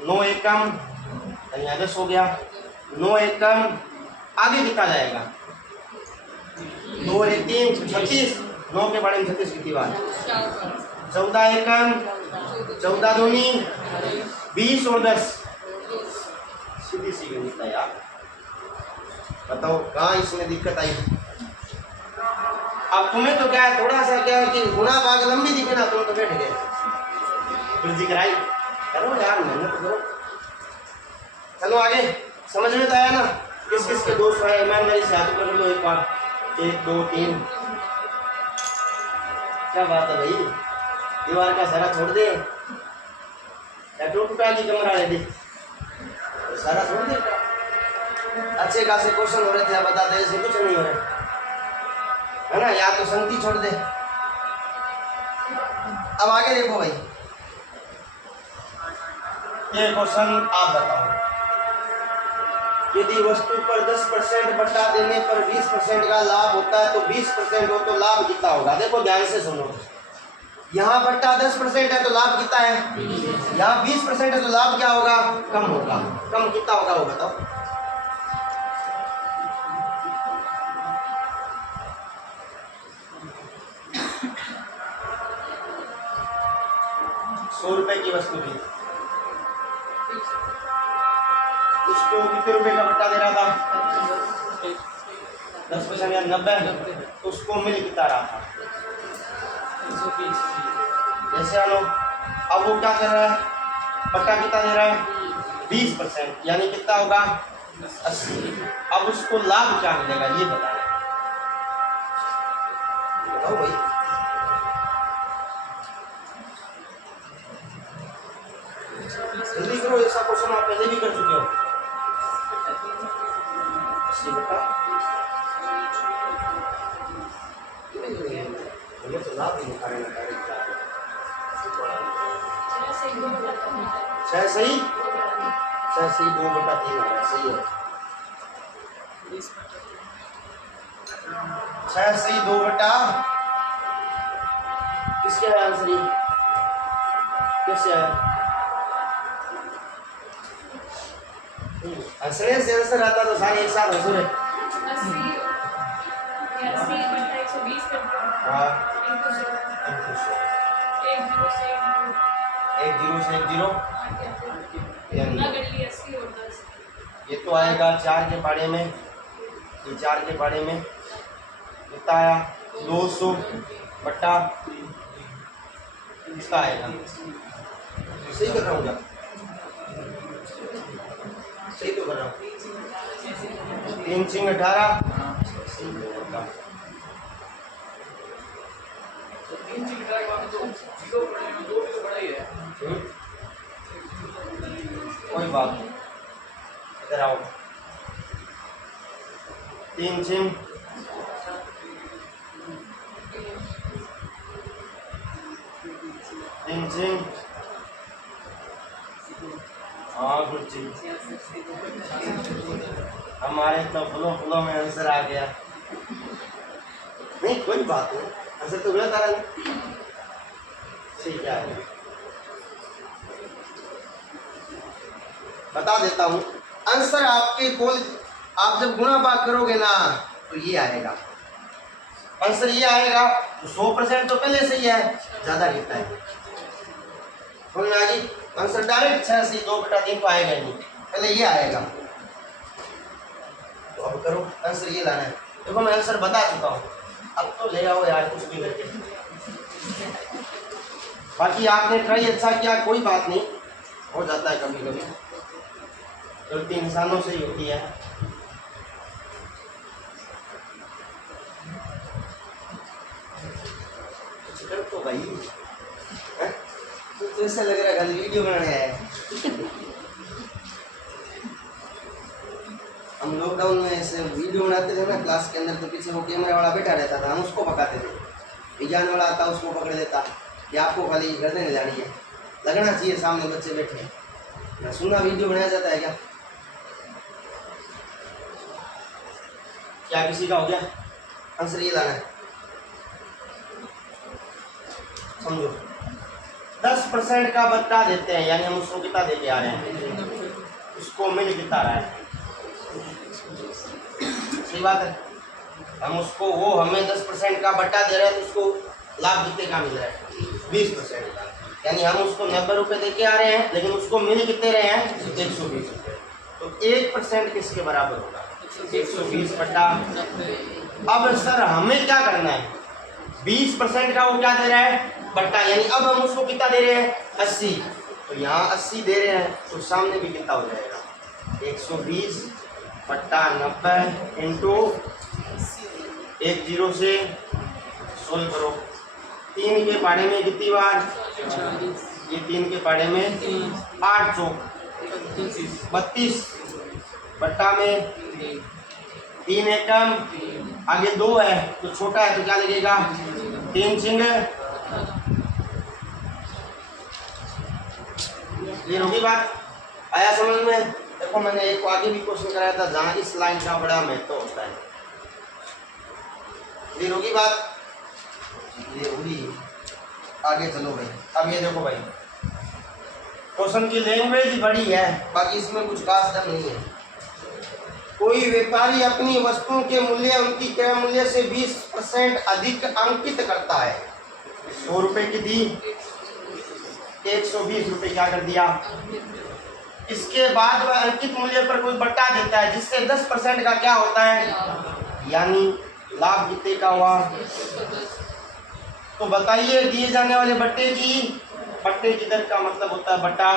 9 एकम, यहाँ 10 हो गया। 9 एकम आगे कितना जाएगा? 2 और 1 3 36, 9 के बारे में 36 कितनी बार? 14 एकम, 14 दूनी 20 और 10, सीधी सी गणित है यार। बताओ कहाँ इसमें दिक्कत आई? अब तुम्हें तो क्या है, थोड़ा सा क्या है कि गुणा भाग लंबी दिखे ना, तुम तो बैठ गए फिर जिक्राई करो यार, मेहनत करो। चलो आगे, समझ में तो आया ना किस किस के दोस्त है? ईमानदारी से हाथ कर लो एक बार, 1 2 3। क्या बात है भाई, दीवार का सारा छोड़ दे या टूटा की कमरा रेडी, सारा छोड़ दे। अच्छे खासे क्वेश्चन हो रहे थे, बता दे ऐसे कुछ नहीं हो रहा है ना, या तो संगति छोड़ दे। अब आगे देखो भाई, ये क्वेश्चन आप बताओ, यदि वस्तु पर 10% बटा देने पर 20% का लाभ होता है तो 20% हो तो लाभ कितना होगा? देखो ध्यान से सुनो, यहाँ बट्टा 10% है तो लाभ कितना है? यहाँ 20% है तो लाभ क्या होगा? कम होगा। कम कितना होगा वो बताओ? ₹100 की वस्तु थी, उसको कितने रुपए का बट्टा दे रहा था? 10% या 90, तो उसको मिल कितना रहा था? 120। जैसे आलो, अब वो क्या कर रहा है? बट्टा कितना दे रहा है? 20%, यानी कितना होगा? 80। अब उसको लाभ क्या मिलेगा ये बताओ भाई। जल्दी करो, ऐसा क्वेश्चन आप पहले भी कर चुके हो। ये तो लाभ ही निकालने का है। 6 सही, 6 सही, 2/3 आ रहा है, सही है। 6 सही 2 बटा, किसके है आंसर? कैसे है? हंसने से आंसर आता तो सारे एक साथ हंसो रे। 1 0 से 1 0, ये तो आएगा 4 के पाड़े में, ये 4 के पाड़े में कितना आया? 200 बट्टा किसका आएगा? सही कर रहा हूँ क्या? सही तो कर रहा हूँ। 3 सिंह 18, कोई बात नहीं, इधर आओ। 3 सिंह 3 सिंह, हाँ कुछ हमारे तो फुलो में आंसर आ गया। नहीं कोई बात नहीं, आंसर तो गलत आ रहा है, ठीक है। बता देता हूँ आंसर आपके कोल, आप जब गुणा भाग करोगे ना तो ये आएगा आंसर, ये आएगा। तो 100% तो पहले से ही है, ज्यादा कितना है बोल में आगे आंसर डायरेक्ट 6 से 2/3 तो आएगा नहीं, पहले ये आएगा। तो अब करो, आंसर ये लाना है। देखो मैं आंसर बता चुका हूँ, अब तो ले आओ यार कुछ भी करके। बाकी आपने ट्राई अच्छा किया, कोई बात नहीं, हो जाता है कभी कभी, गलती इंसानों से ही होती है। तो भाई तो ऐसा लग रहा है खाली वीडियो बनाने आए। हम लॉकडाउन में ऐसे वीडियो बनाते थे ना क्लास के अंदर, तो पीछे वो कैमरा वाला बैठा रहता था, हम उसको पकाते थे, विज्ञान वाला आता उसको पकड़ देता कि आपको खाली गर्दन हिलानी है, लगना चाहिए सामने बच्चे बैठे, सुनना वीडियो बनाया जाता है क्या? क्या किसी का हो गया? आंसर ये लाना है, समझो 10% का बट्टा देते हैं, यानी हम उसको कितना दे के आ रहे हैं, उसको मिल कितना रहा है, सही बात है। हम उसको, वो हमें 10% का बट्टा दे रहे हैं तो उसको लाभ कितने का मिल रहा है, 20% का, यानी हम उसको 90 रुपये दे के आ रहे हैं लेकिन उसको मिल कितने रहे हैं, 120 रुपये। तो 1% किसके बराबर होगा, 120 बट्टा। अब सर हमें क्या करना है, 20% का वो क्या दे रहा है, बट्टा, यानी अब हम उसको कितना दे रहे हैं, 80। तो यहाँ 80 दे रहे हैं तो सामने भी कितना हो जाएगा, 120 बट्टा 90 इंटू 10 से सोल्व करो। 3 के पाड़े में कितनी बार, ये 3 के पाड़े में 8 चौक 32 बट्टा में 3 एकम, आगे 2 है तो छोटा है तो क्या लगेगा, 3 चिंग। ये होगी बात, आया समझ में। देखो मैंने एक आगे भी क्वेश्चन कराया था जहाँ इस लाइन का बड़ा महत्व होता है, ये होगी बात, ये होगी। आगे चलो भाई, अब ये देखो भाई, क्वेश्चन की लैंग्वेज बड़ी है, बाकी इसमें कुछ खास दम नहीं है। कोई व्यापारी अपनी वस्तुओं के मूल्य उनकी क्रय मूल्य से 20% अधिक अंकित करता है। 100 रुपए की दी, 120 रुपए क्या कर दिया, इसके बाद वह अंकित मूल्य पर कोई बट्टा देता है जिससे 10% का क्या होता है, यानी लाभ कितने का हुआ। तो बताइए दिए जाने वाले बट्टे की दर का मतलब होता है बट्टा।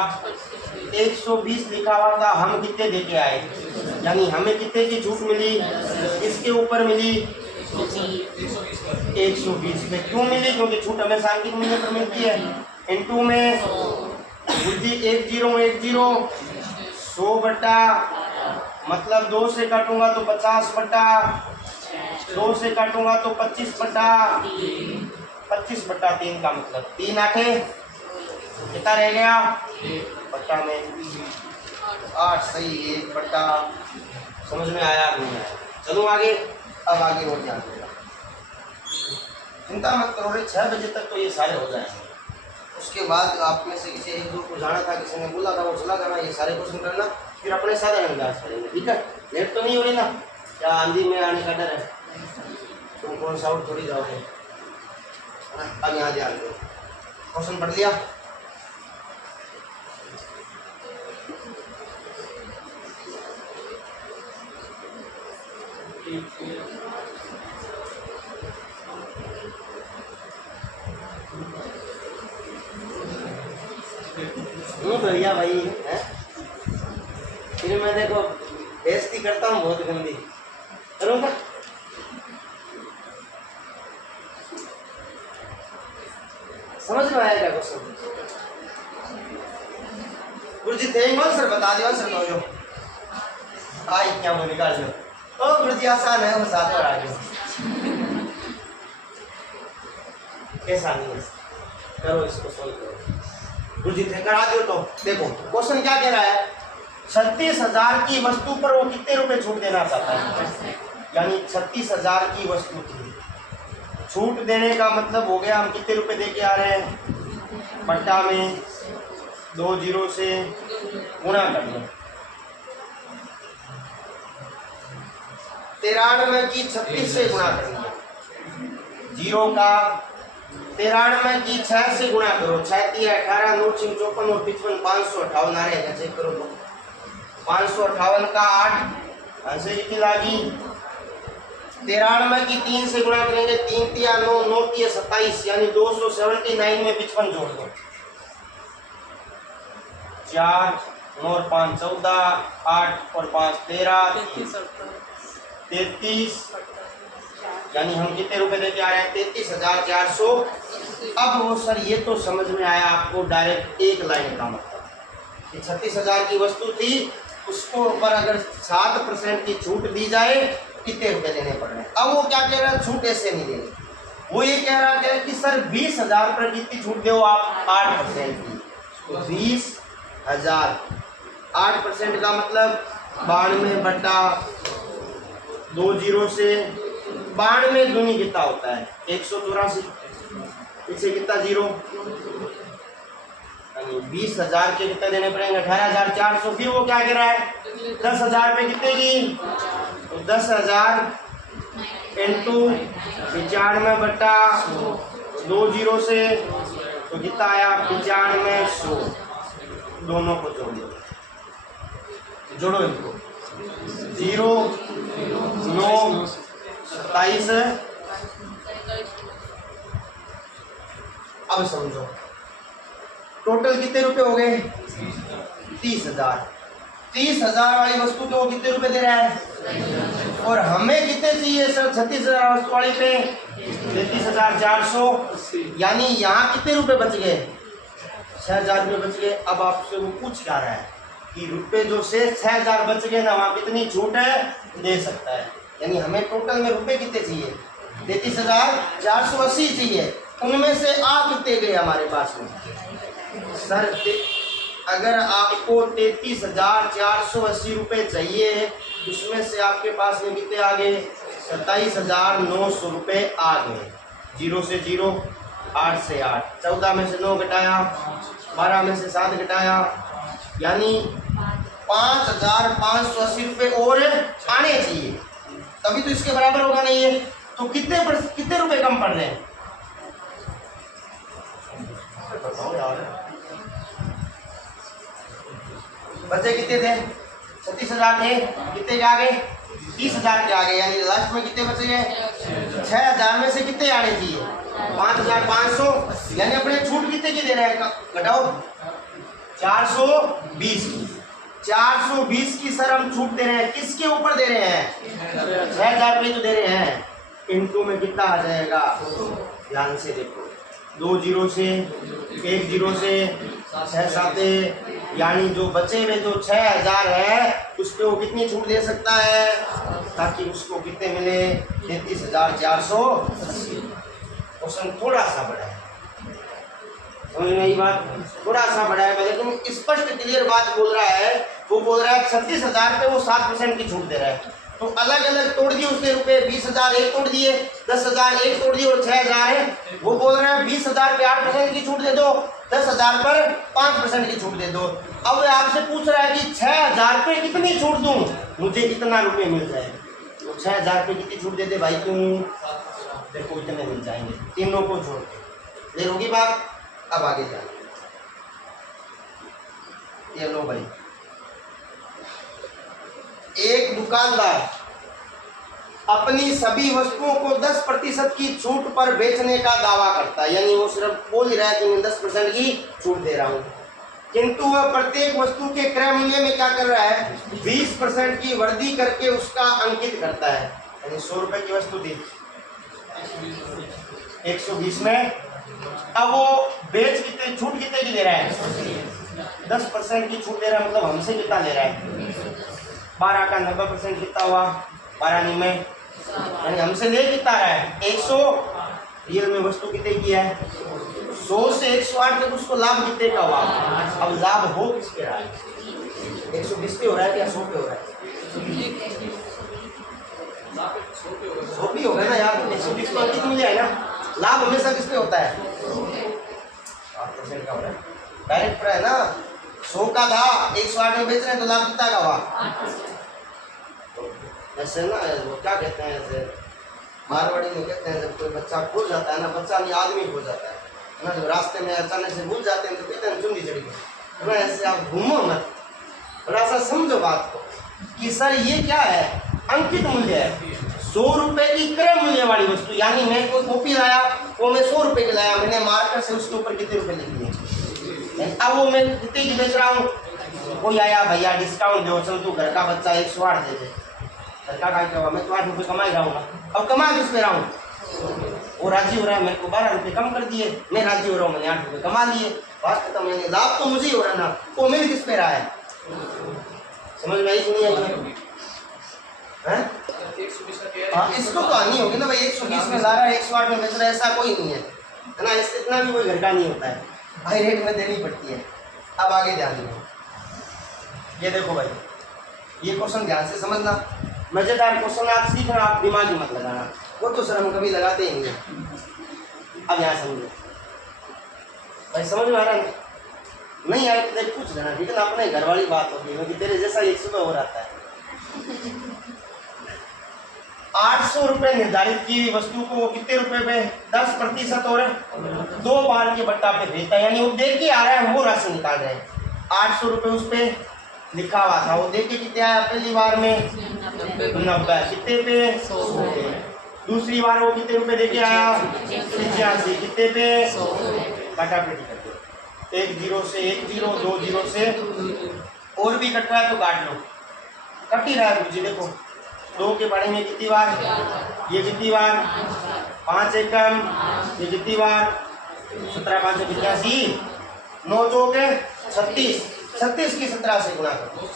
120 लिखा हुआ था, हम कितने दे के आए, यानी हमें कितने की छूट मिली, इसके ऊपर मिली 120 में। क्यों मिली, क्योंकि छूट हमेशा अंकित मूल्य पर मिलती है। इनटू में बुद्धि 10 100 बट्टा, मतलब 2 से काटूंगा तो 50 बट्टा, 2 से काटूंगा तो 25 बट्टा, 25 बट्टा 3 का मतलब 3 आठे कितना रह गया, बट्टा में 8, सही 1 बट्टा। समझ में आया नहीं आया, चलो आगे। अब आगे और ध्यान देगा, चिंता मत करो, 6 बजे तक तो ये सारे हो जाएंगे। उसके बाद आप में से किसी एक दो को जाना था, किसी ने बोला था, वो चला करना, ये सारे क्वेश्चन करना, फिर अपने सारे अंदाज करेंगे, ठीक है। लेट तो नहीं हो रही ना, क्या आंधी में आने का डर है, तुम कौन सा आउट थोड़ी जाओगे। अब यहाँ ध्यान दो, क्वेश्चन पढ़ लिया, भैया भाई है, फिर मैं देखो बेइज्जती करता हूँ बहुत गंदी, करूँगा। समझ में आएगा क्वेश्चन, गुरुजी थे सर बता दियो सर, तो जो आई क्या वो निकाल लो। ओ गुरुजी आसान है, बस आते और आगे कैसा नहीं है, करो इसको सोल्व करो। गुरुजी थे करा दियो। तो देखो क्वेश्चन क्या कह रहा है, 36,000 की वस्तु पर वो कितने रुपए छूट देना चाहता है, यानी 36,000 की वस्तु थी, छूट देने का मतलब हो गया हम कितने रुपए दे के आ रहे हैं, बट्टा में 2 0 से गुणा कर लो। 93 की 36 से गुणा करेंगे, 0 का 93 की 6 से गुणा करो, 6 3 18 9 6 54 और 55 558 आ रहेगा, चेक करो तो 558 का 8 आंसर कितनी लागी। 93 की 3 से गुणा करेंगे, 3 3 9 9 3 27, यानी 279 में 55 जोड़ दो, 4 9 और 5 14, 8 और 5 13 33, यानी हम कितने रुपए देके आ रहे हैं, 33,400। अब वो सर ये तो समझ में आया आपको डायरेक्ट एक लाइन का मतलब, 36,000 की वस्तु थी, उसको ऊपर अगर 7% की छूट दी जाए कितने रुपए देने पड़ रहे हैं। अब वो क्या कह रहा है, छूट ऐसे नहीं देनी, वो ये कह रहा है कि सर 20,000 पर कितनी छूट दो आप, 8% की, तो 20,000 8% का मतलब 92 बट्टा 2 0 से 92 दूनी कितना होता है, 184, इसे कितना 0, यानी 20,000 के कितने देने पड़ेंगे 18,400। फिर वो क्या कह रहा है 10,000 पे कितने की, तो 10,000 इंटू 95/2 से तो कितना आया 9500। दोनों को जोड़ दो, जोड़ो इनको 0 9 27। अब समझो टोटल कितने रुपए हो गए 30,000। 30,000 वाली वस्तु को कितने रुपए दे रहा है, और हमें कितने चाहिए सर 36,000 वस्तु वाली पे 33,400। यानी यहाँ कितने रुपए बच गए 6,000 रुपये बच गए। अब आपसे वो पूछ क्या रहा है कि रुपए जो से 6,000 बच गए ना, वहाँ कितनी छूट है दे सकता है। यानी हमें टोटल में रुपए कितने चाहिए 33,480 चाहिए। उनमें से आ कितने गए हमारे पास में सर, अगर आपको 33,480 रुपये चाहिए, उसमें से आपके पास में कितने आ गए 27,900 रुपये आ गए। 0 से 0, 8 से 8, 14 में से 9 घटाया, 12 में से 7 घटाया, यानी 5,580 रुपये और आने चाहिए, तभी तो इसके बराबर होगा नहीं है। तो कितने रुपए कम पड़ रहे हैं बताओ यार। बच्चे कितने थे 36,000 थे, कितने के आगे 30,000 के आगे, यानी लास्ट में कितने बचे गए 6,000 में से कितने आने चाहिए 5,500। यानी अपने छूट कितने की दे रहे हैं घटाओ 420 की सर हम छूट दे रहे हैं। किसके ऊपर दे रहे हैं 6,000 रुपये तो दे रहे हैं। इनटू में कितना आ जाएगा, ध्यान से देखो 2 0 से 1 0 से 6 7, यानी जो बचे हुए जो 6,000 है उस पर वो कितनी छूट दे सकता है, ताकि उसको कितने मिले 33,480। क्वेश्चन थोड़ा सा बड़ा है, समझ में आई बात, थोड़ा सा बड़ा है, लेकिन स्पष्ट क्लियर बात बोल रहा है। वो बोल रहा है 36,000 पे वो 7% की छूट दे रहा है। तो अलग अलग तोड़ दिए उसके रुपए, 20,000 एक तोड़ दिए, 10,000 एक तोड़ दिए और 6,000 है। वो बोल रहा है 20,000 पे 8% की छूट दे दो, 10,000 पर 5% की छूट दे दो। अब आपसे पूछ रहा है कि 6,000 पे कितनी छूट दूं, मुझे कितना रुपए मिल जाए। तो 6,000 पे कितनी छूट दे दे भाई तू, देखो इतने मिल जाएंगे तीनों को छोड़ के। क्लियर होगी बात। अब आगे जाए, ये लो भाई, एक दुकानदार अपनी सभी वस्तुओं को 10% की छूट पर बेचने का दावा करता है, यानी वो सिर्फ बोल रहा है कि मैं 10% की छूट दे रहा हूं, किंतु वह प्रत्येक वस्तु के क्रय मूल्य में क्या कर रहा है 20% की वृद्धि करके उसका अंकित करता है। यानी 100 रुपए की वस्तु थी 120 में, अब वो बेच कितने छूट कितने की दे रहा है 10% की छूट दे रहा है। मतलब हमसे कितना ले रहा है 12 का 90% कितना हुआ 12 में, यानी हमसे ले कितना रहा है 100। रियल में वस्तु कितने की है 100 से 108 तक, उसको लाभ कितने का हुआ। अब लाभ हो किसके रहा है 120 पे हो रहा है या 100 पे हो रहा है 100 भी होगा ना यार, 120 पे अंकित मूल्य है ना। लाभ हमेशा किस पे होता है 8% का हो रहा है, डायरेक्ट है ना। 100 का था 108 में बेच रहे हैं तो लाभ कितना का हुआ। ऐसे ना वो क्या कहते हैं, ऐसे मारवाड़ी में कहते हैं जब कोई बच्चा खो जाता है ना, बच्चा नहीं आदमी खो जाता है ना, जब रास्ते में अचानक से भूल जाते हैं तो कहते हैं चुंडी चढ़ गई। ऐसे आप घूमो मत, थोड़ा सा समझो बात को कि सर ये क्या है अंकित मूल्य है 100 रुपए की क्रय मूल्य वाली वस्तु। यानी मैं कोई कॉपी लाया वो मैं 100 रुपए की लाया, मैंने मार्कर से उसके ऊपर कितने रुपए लिख दिए, अब वो मैं कितने की बेच रहा हूँ। कोई आया भैया डिस्काउंट दो, चल तू घर का बच्चा 108 दे दे, घर का क्या हुआ, मैं तो 8 रुपये कमा ही रहा हूँ। अब कमा किस पे रहा हूँ, वो राजी हो रहा है, मेरे को 12 रुपये कम कर दिए, मैं राजी हो रहा हूँ, मैंने 8 रुपये कमा लिए, बात खत्म। मैंने लाभ तो मुझे ही हो रहा है ना, वो मिल किस पे रहा है, समझ में आई सुनी आई है? हाँ इसको तो आनी होगी ना भाई, 120 में ला रहा है 108 में बेच रहा है, ऐसा कोई नहीं है ना, इससे इतना भी कोई घंटा नहीं होता है, हाई रेट में देनी पड़ती है। अब आगे ध्यान दो, ये देखो भाई ये क्वेश्चन ध्यान से समझना, मजेदार क्वेश्चन आप सीखना, आप दिमाग ही मत लगाना, वो तो सर हम कभी लगाते ही नहीं। अब यहाँ समझो भाई, समझ में आ रहा है नहीं आए तो देख पूछ लेना, ठीक है ना, अपने घर वाली बात होगी, क्योंकि तेरे जैसा एक सुबह हो रहा है। 800 रुपए निर्धारित की हुई वस्तु को वो कितने रुपए पे 10% और 2 बार के बट्टा पे भेजता है, यानी वो देख के आ रहा है, वो राशि निकाल रहे हैं। 800 रुपए उस पे लिखा हुआ था, वो देख के कितने आया पहली बार में 90, कितने पे 100 पे। दूसरी बार वो कितने रुपए देके आया 85, कितने पे 100 पे। काटापीटी करते 1 0 से 1 0, 2 0 से और भी कट रहा है तो काट लो, कट ही रहा है जी। देखो 2 के बारे में कितनी बार, ये कितनी बार 5 एकम, ये कितनी बार 17 5 85, 9 चौक 36, 36 की 17 से गुणा करो।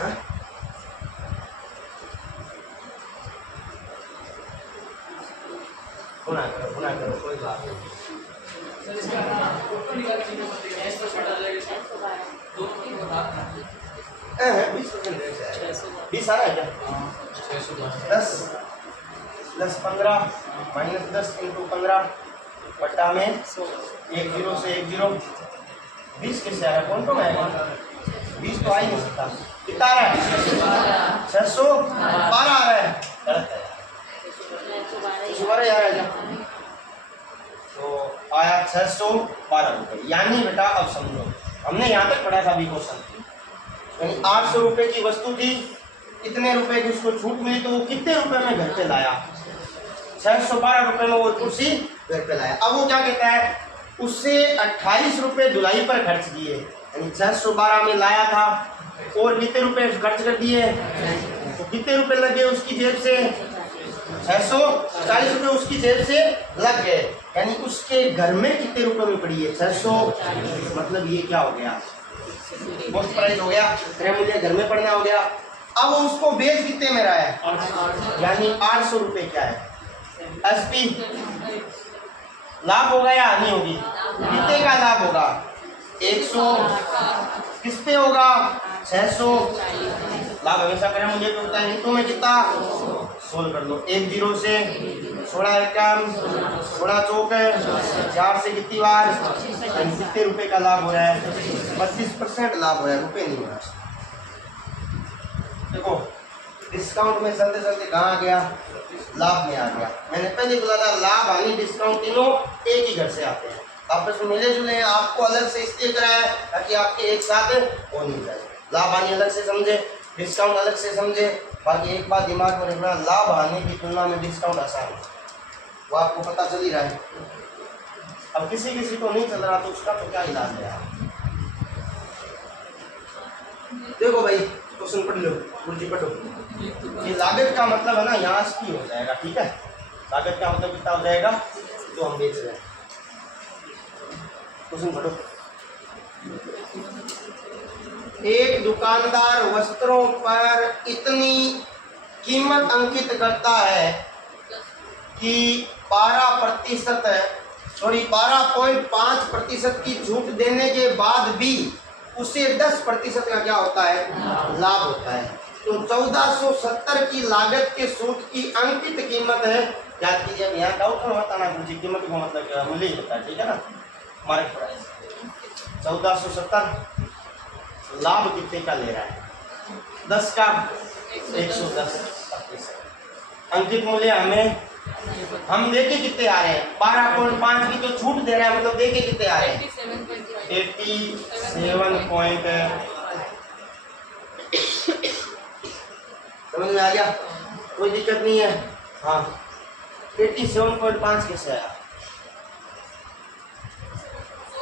हाँ? गुणा करो कोई बात नहीं। सर इसका ऊपर निकाल के कितना बनता है? 20 आ रहा है क्या? 10 15 माइनस 10 इंटू 15 बट्टा में 1 0 से 1 0, 20 कैसे आ रहा है? कौन तो आएगा 20 तो आ ही नहीं सकता। कितना आ रहा है 612 आ रहा है, गलत है 612 आ रहा है क्या? तो आया 612 रुपये। यानी बेटा अब समझो, हमने यहाँ तक पढ़ा था अभी क्वेश्चन, यानी 800 रुपये की वस्तु थी, कितने रुपए की उसको छूट मिली, तो वो कितने रुपए में घर पे लाया 612 रुपये में वो कुर्सी घर पे लाया। अब वो क्या कहता है, उससे 28 रुपये धुलाई पर खर्च किए, यानी 612 में लाया था और कितने रुपए खर्च कर दिए, तो कितने रुपए लगे उसकी जेब से 640 रुपये उसकी जेब से लग गए, यानी उसके घर में कितने रुपए में पड़ी है 640। मतलब ये क्या हो गया, कॉस्ट प्राइस हो गया, क्रय मूल्य घर में पड़ना हो गया। अब वो उसको बेच कितने में रहा है, यानी 800 रुपये क्या है एसपी, लाभ होगा या हानि होगी, कितने का लाभ होगा 100, किस पे होगा 600, लाभ हमेशा क्रय मूल्य पे होता है, तो में कितना सोल्व कर लो। 1 0 से 16 एकम, 16 चौक 4 से कितनी बार, कितने रुपए का लाभ हो रहा है 32% लाभ हो रहा है, रुपए नहीं हो रहा। देखो डिस्काउंट में चलते चलते कहाँ गया, लाभ में आ गया। मैंने पहले बोला था लाभ हानि डिस्काउंट तीनों एक ही घर से आते हैं, आपस में मिले जुले हैं, आपको अलग से इसलिए कराया ताकि आपके एक साथ हो नहीं जाए। लाभ हानि अलग से समझे, डिस्काउंट अलग से समझे। बाकी एक बात दिमाग में रखना, लाभ हानि की तुलना में डिस्काउंट आसान है, वो आपको पता चल ही रहा है। अब किसी किसी को नहीं चल रहा तो उसका तो क्या इलाज है। देखो भाई क्वेश्चन पढ़ लो, गुरुजी पढ़ो। ये लागत का मतलब है ना, यहाँ की हो जाएगा, ठीक है। लागत का मतलब कितना हो जाएगा, जो हम बेच रहे हैं। क्वेश्चन पढ़ो। एक दुकानदार वस्त्रों पर इतनी कीमत अंकित करता है कि 12.5% की छूट देने के बाद भी उसे 10% का क्या होता है, लाभ होता है। तो 1470 की लागत के सूट की अंकित कीमत है, याद कीजिए। यहाँ डाउट में बताना मुझे, कीमत को मतलब क्या मूल्य ही होता है, ठीक है ना, मार्केट प्राइस। 1470 लाभ कितने का ले रहा है, 10 का 110%। अंकित मूल्य हमें हम देखे कितने आ रहे हैं, 12.5 की तो छूट दे रहा है, मतलब देखे कितने आ रहे हैं 87 पॉइंट। समझ में आ गया, कोई दिक्कत नहीं है। हाँ 87.5 कैसे आया,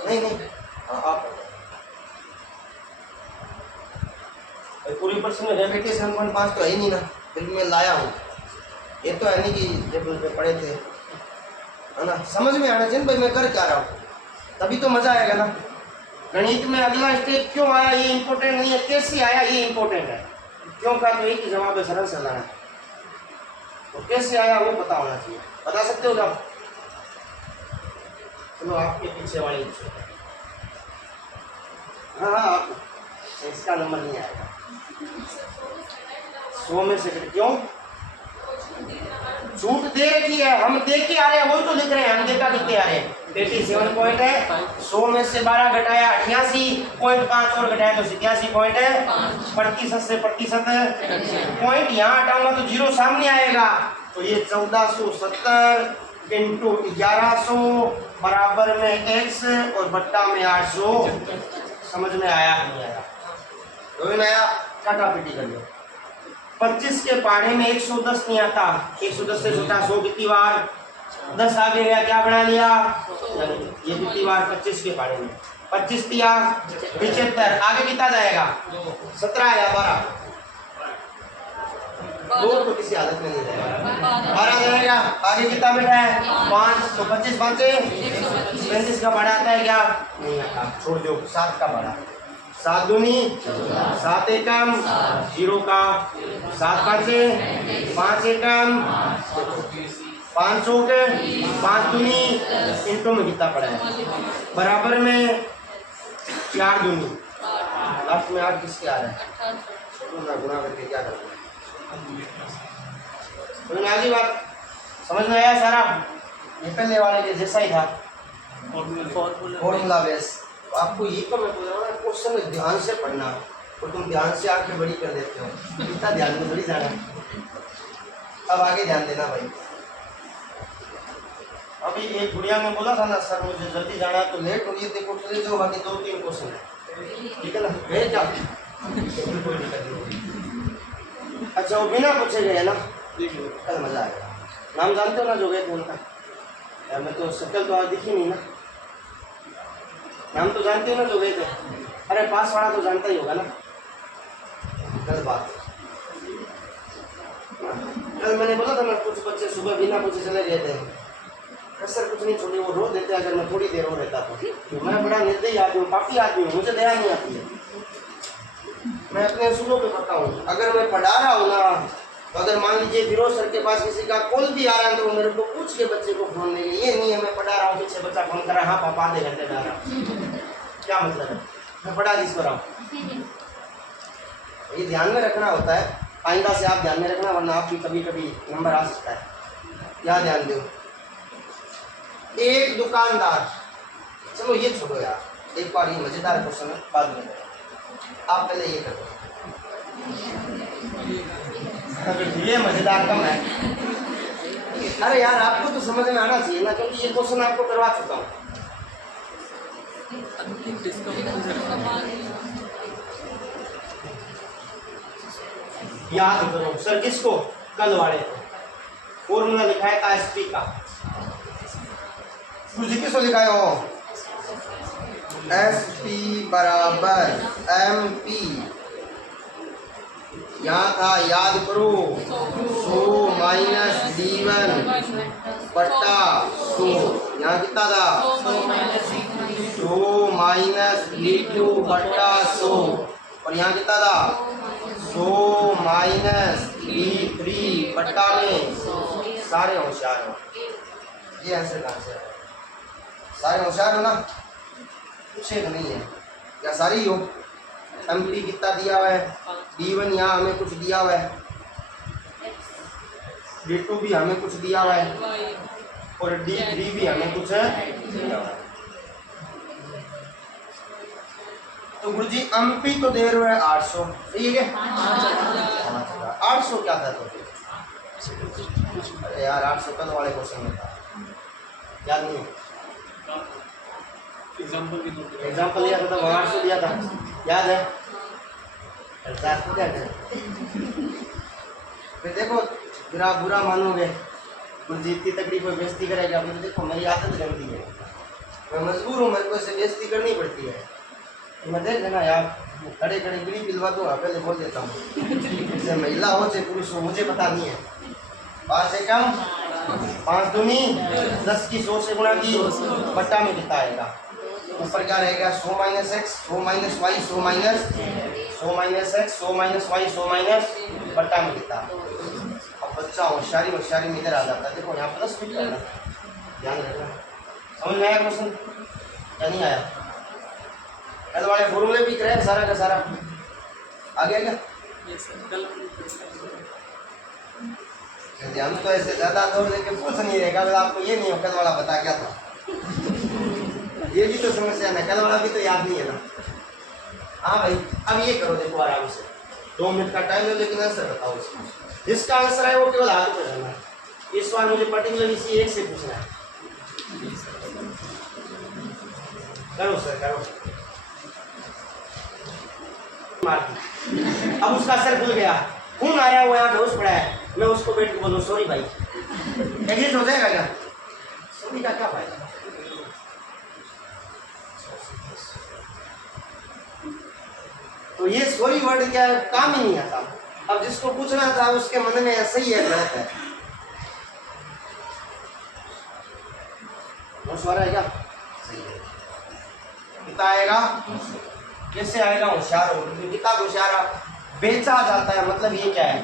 नहीं हाँ आप पूरी पर्सन में 87.5 तो है ही नहीं ना, फिर मैं लाया हूँ। ये तो है नहीं कि जब पे पढ़े थे, है ना, समझ में आना चाहिए भाई मैं कर क्या रहा हूँ, तभी तो मजा आएगा ना। गणित में अगला स्टेप क्यों आया ये इंपॉर्टेंट नहीं है, कैसे आया ये इंपॉर्टेंट है। क्यों का तो एक ही जवाब है, सरल सरल है, तो कैसे आया वो पता होना चाहिए। बता सकते हो आप? चलो आपके पीछे वाली, हाँ आप इसका नंबर नहीं आएगा 100 में से। क्यों छूट दे रखी है, हम देख के आ रहे हैं, वही तो लिख रहे हैं, हम देखा कितने आ रहे हैं 87 पॉइंट है। 100 में से 12 घटाया 88.5 और घटाया तो 87 पॉइंट है। प्रतिशत से प्रतिशत पॉइंट यहाँ हटाऊंगा तो जीरो सामने आएगा, तो ये 1470 इंटू 1100 बराबर में x और बट्टा में 800। समझ में आया नहीं आया? तो में आया, काटा पीटी कर लो। 25 के पहाड़े में 110 नहीं आता, 110 से छोटा 100 कितनी बार 10 आगे गया, क्या बना लिया ये कितनी बार 25 के पहाड़े में 25 दिया 75, आगे कितना जाएगा 17 या 12, दो तो किसी हालत में नहीं जाएगा, 12 जाएगा, आगे कितना बेटा है 5, तो 25 5 से 35 का पहाड़ा आता है क्या नहीं आता, छोड़ दो 7 का पहाड़ा, 7 दूनी 7 एकम 0 का, 7 5 5 एकम 500 के 5 दूनी इंटू में कितना पड़ा है बराबर में 4 दूनी, लास्ट में 8 किसके आ रहा है, गुना करके क्या करना है। तो आगे बात समझ में आया सारा, ये पहले वाले के जैसा ही था फॉर्मूला बेस। आपको ये तो मैं बोल रहा हूँ क्वेश्चन ध्यान से पढ़ना, और तुम ध्यान से आंखें बड़ी कर देते हो, इतना ध्यान में थोड़ी जाना। अब आगे ध्यान देना भाई। अभी एक गुड़िया ने बोला था ना सर मुझे जल्दी जाना है, तो लेट हो गई, देखो चले जाओ, बाकी 2-3 क्वेश्चन है, ठीक है ना, गए क्या कोई दिक्कत नहीं। अच्छा वो बिना पूछे गए ना, कल मजा आएगा। नाम जानते हो ना जो गए थे उनका, यार मैं तो शक्ल तो आज दिखी नहीं ना, नाम तो जानते हो ना जो गए थे, अरे पास वाला तो जानता ही होगा ना। कल बात कल मैंने बोला था ना कुछ बच्चे सुबह बिना पूछे चले गए थे, सर कुछ नहीं छोड़ी, वो रो देते अगर मैं थोड़ी देर हो रहता तो मैं बड़ा निर्दयी आदमी हूँ, पापी आदमी हूँ, मुझे दया नहीं आती है। मैं अपने असूलों पे पता हूँ, अगर मैं पढ़ा रहा हूँ ना, तो अगर मान लीजिए फिरोज सर के पास किसी का कॉल भी आ रहा है तो वो मेरे को पूछ के बच्चे को फोन देंगे, ये नहीं है मैं पढ़ा रहा हूँ पीछे बच्चा फोन कर रहा है, हाँ पापा आधे घंटे में आ रहा हूँ, क्या मतलब है मैं पढ़ा जिस पर हूँ। ये ध्यान में रखना होता है, आइंदा से आप ध्यान में रखना, वरना आप भी कभी कभी नंबर आ सकता है, क्या ध्यान दो। एक दुकानदार, चलो ये छोड़ो यार, एक बार ये मजेदार क्वेश्चन है, बाद में आप पहले ये करो, ये मजेदार कम है। अरे यार आपको तो समझ में आना चाहिए ना, क्योंकि ये क्वेश्चन आपको करवा चुका हूँ। याद करो सर किसको, कल वाले को फॉर्मूला लिखाया था एसपी का, मुझे किसको लिखाया हो, एसपी बराबर एमपी, यहाँ था याद करो 100 माइनस D1 बट्टा 100, यहाँ कितना था 100 माइनस D2 बट्टा 100, और यहाँ कितना था 100 माइनस D3 बट्टा में। सारे होशियार हो, ये आंसर कहाँ से है, सारे होशियार हो ना, कुछ एक नहीं है, या सारी हो। एमपी कितना दिया हुआ है, D1 यहाँ हमें कुछ दिया हुआ है, D2 भी हमें कुछ दिया हुआ है, और D3 भी हमें कुछ दिया हुआ है। तो गुरुजी एमपी तो दे रहे हैं 800, सही है क्या 800 क्या था, तो अरे यार 800 कल वाले क्वेश्चन में था, याद नहीं है, एग्जाम्पल लिया था तो 800 दिया था, याद है। क्या फिर देखो फिर आप बुरा मानोगे, गुरुजी इतनी तकलीफ में बेइज्जती करेगा, मुझे देखो मेरी आदत गंदी है, मैं मजबूर हूँ, मेरे को इसे बेइज्जती करनी पड़ती है, तो मैं देख लेना यार खड़े खड़े गिरी पिलवा दो, पहले बोल देता हूँ, चाहे महिला हो चाहे पुरुष हो मुझे पता नहीं है। 5 से कम 5 दूनी 10 की 100 से गुणा की, बट्टा में कितना आएगा, ऊपर क्या रहेगा 100 minus X 100 minus Y 100 minus X 100 minus Y 100 minus बट्टा में कितना। अब बच्चा होशियारी में इधर आ जाता है, देखो यहाँ प्लस फिट करना, ध्यान रखना। समझ में आया क्वेश्चन या नहीं आया? कल वाले फॉर्मूले भी रहे सारा का सारा आ गया क्या? कहते हम तो ऐसे ज़्यादा दौड़ दे के पूछ नहीं रहेगा, बोला आपको ये नहीं हो कल वाला बता क्या था। ये भी तो समस्या है, कल वाला भी तो याद नहीं है ना। हाँ भाई, अब ये करो, देखो आराम से 2 मिनट का टाइम है, लेकिन आंसर बताओ इसका। जिसका आंसर है वो केवल हाथ ऊपर करना है। इस सवाल मुझे पर्टिकुलर इसी एक से पूछना है। करो सर, करो। मार दी। अब उसका सर खुल गया, खून आया हुआ यहाँ बेहोश पड़ा है, मैं उसको बैठ के बोलूँ सॉरी भाई, एग्जिस्ट हो जाएगा क्या? सॉरी का क्या फायदा? तो ये सॉरी वर्ड क्या है, काम ही नहीं आता। अब जिसको पूछना था उसके मन में सही है गलत है, होशियार है क्या? सही है। कितना आएगा? कैसे आएगा? होशियार हो, कितना होशियार बेचा जाता है, मतलब ये क्या है?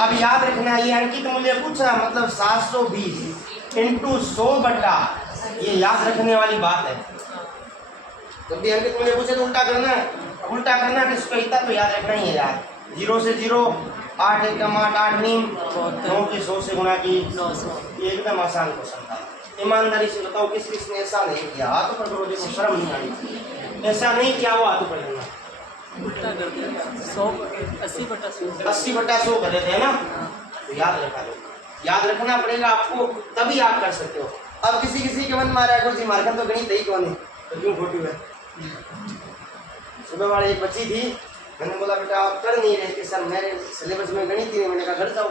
अब याद रखना, ये अंकित मूल्य पूछा, मतलब 720 इंटू 100 बटा, ये याद रखने वाली बात है। जब भी अंकित मूल्य पूछे तो उल्टा करना है, उल्टा करना है किसको, इतना तो याद रखना ही है यार। 0 से 0, 8 एकम 8, 8 नीम 9 की 100 से गुणा की 900। ये एकदम आसान क्वेश्चन था। ईमानदारी से बताओ किस किस ने ऐसा नहीं किया? हाथ ऊपर करो, देखो शर्म नहीं आई। ऐसा नहीं किया वो हाथ ऊपर करना। उल्टा कर दिया 80 बटा 100 80 बटा 100 कर देते हैं ना, तो याद रखा दो, याद रखना पड़ेगा आपको, तभी आप कर सकते हो। अब किसी किसी के मन में आ रहा है गुरुजी मार्कन तो गणित ही कौन है, तो क्यों खोटी है? सुबह वाले एक बच्ची थी, मैंने बोला बेटा आप कर नहीं रहे थे सर, मेरे सिलेबस में गणित ही नहीं। मैंने कहा घर जाओ,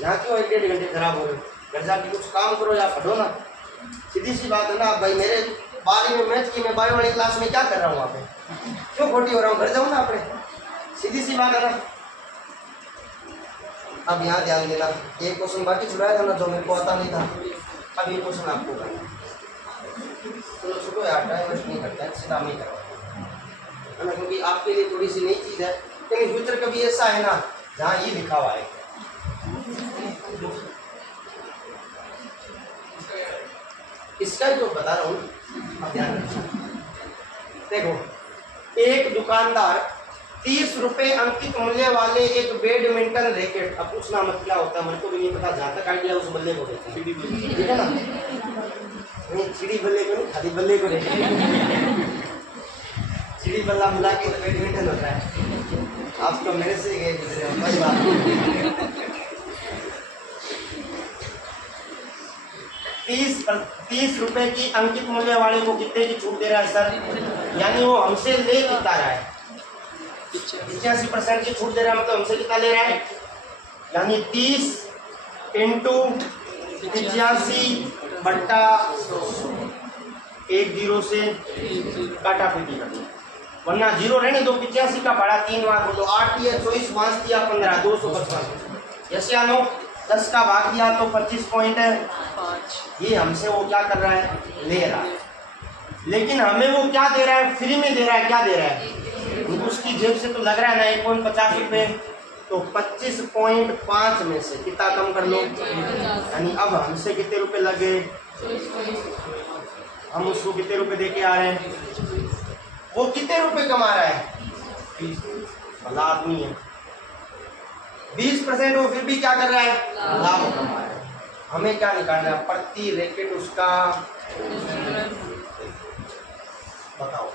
यहाँ क्यों 1-1.5 घंटे खराब हो रहे, घर जाके कुछ काम करो या पढ़ो ना। सीधी सी बात है ना भाई, मेरे 12वीं में मैथ की मैं बायो वाली क्लास में क्या कर रहा हूँ वहाँ पे, क्यों खोटी हो रहा हूँ? घर जाऊँ ना अपने, सीधी सी बात है ना। अब यहाँ ध्यान देना, एक क्वेश्चन बाकी छुड़ाया था ना जो मेरे को आता नहीं था, अब ये क्वेश्चन आपको करना। चलो छोटो यार, टाइम वेस्ट नहीं करता है, सीधा नहीं करवा है ना, क्योंकि आपके लिए थोड़ी सी नई चीज़ है। लेकिन फ्यूचर कभी ऐसा है ना जहाँ ये लिखा हुआ है, इसका ही तो बता रहा हूँ। अब ध्यान रखना, देखो एक दुकानदार 30 रुपए अंकित मूल्य वाले एक बैडमिंटन रैकेट, अब पूछना मत क्या होता है, मेरे को भी नहीं पता, जहाँ तक आइडिया उस बल्ले को देते हैं, ठीक है ना? नहीं, चिड़ी बल्ले को नहीं, खाली बल्ले को देते हैं। चिड़ी बल्ला मिला के तो बैडमिंटन होता है। आप तो मेरे से गए गुजरे हो, कोई बात नहीं। 30 रुपए की अंकित मूल्य वाले को कितने की छूट दे रहा है सर? यानी वो हमसे ले कितना रहा है? 85% की छूट दे रहा है, मतलब हमसे कितना ले रहा है? यानी 30 इंटू 85 बट्टा 1 0 से काटा पीटी कर, वरना 0 रहने दो। 85 का भाड़ा 3 बार बोलो, 8 या 24 5 या 15, 255। यस या नो? 10 का भाग दिया तो 25.5। ये हमसे वो क्या कर रहा है? ले रहा है। लेकिन हमें वो क्या दे रहा है? फ्री में दे रहा है। क्या दे रहा है? उसकी जेब से तो लग रहा है ना 1.50 रुपये, तो 25.5 में से कितना कम कर लो, यानी अब हमसे कितने रुपए लगे, हम उसको कितने रुपए दे के आ रहे हैं, वो कितने रुपए कमा रहा है? 20। भला आदमी है, 20% वो फिर भी क्या कर रहा है? लाभ कमा रहा है। हमें क्या निकालना है? प्रति रैकेट उसका बताओ।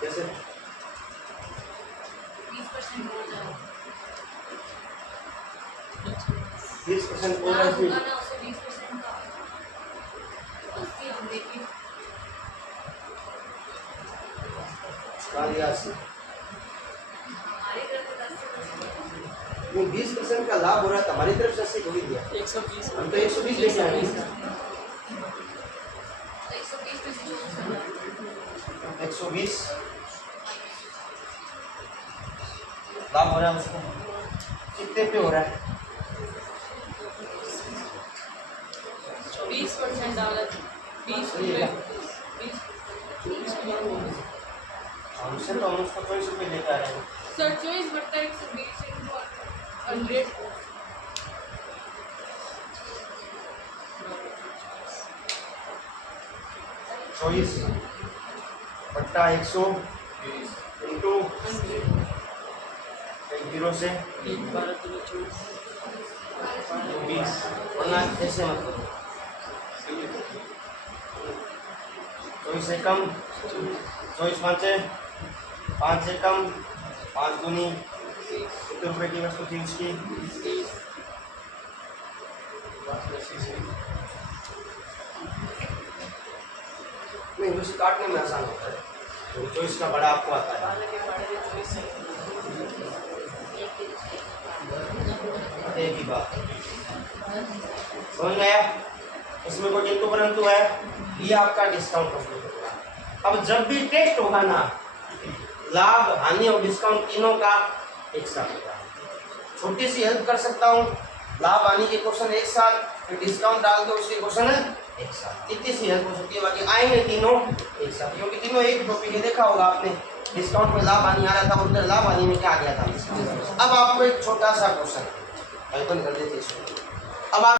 कैसे? 20% हो रहा है इसमें। नहीं, 20% का लाभ हो रहा है, हमारी तरफ से 80 थोड़ी दिया, 120 हम तो 120 लेके आए। 120 लाभ हो रहा है उसको, कितने पे हो रहा है? 20% डाला, 20 सही है क्या? हमसे तो हम उसको 24 रुपये लेकर आ रहे हैं। सर 24 बट्टा 120 इंटू 100 24 बट्टा 100 इंटू 0 से 20, वरना ऐसे मत करो। 24 से कम, 24 पाँचे 5 से कम, 5 दूनी कितने रुपए की वस्तु थी उसकी? नहीं, उसे काटने में आसान होता है, तो 24 का बड़ा आपको आता है। एक ही बात समझ में आया? इसमें कोई किंतु परंतु है? ये आपका डिस्काउंट कंप्लीट होगा। अब जब भी टेस्ट होगा ना, लाभ हानि और डिस्काउंट तीनों का एक साथ होगा। छोटी सी हेल्प कर सकता हूँ, लाभ हानि के क्वेश्चन एक साथ, फिर डिस्काउंट डाल दो उसके क्वेश्चन एक साथ, इतनी सी हेल्प हो सकती है। बाकी आएंगे तीनों एक साथ, क्योंकि तीनों एक टॉपिक है। देखा होगा आपने, डिस्काउंट में लाभ हानि आ रहा था, उधर लाभ हानि में क्या आ गया था। अब आपको एक छोटा सा क्वेश्चन बंद कर देते इसको। अब आप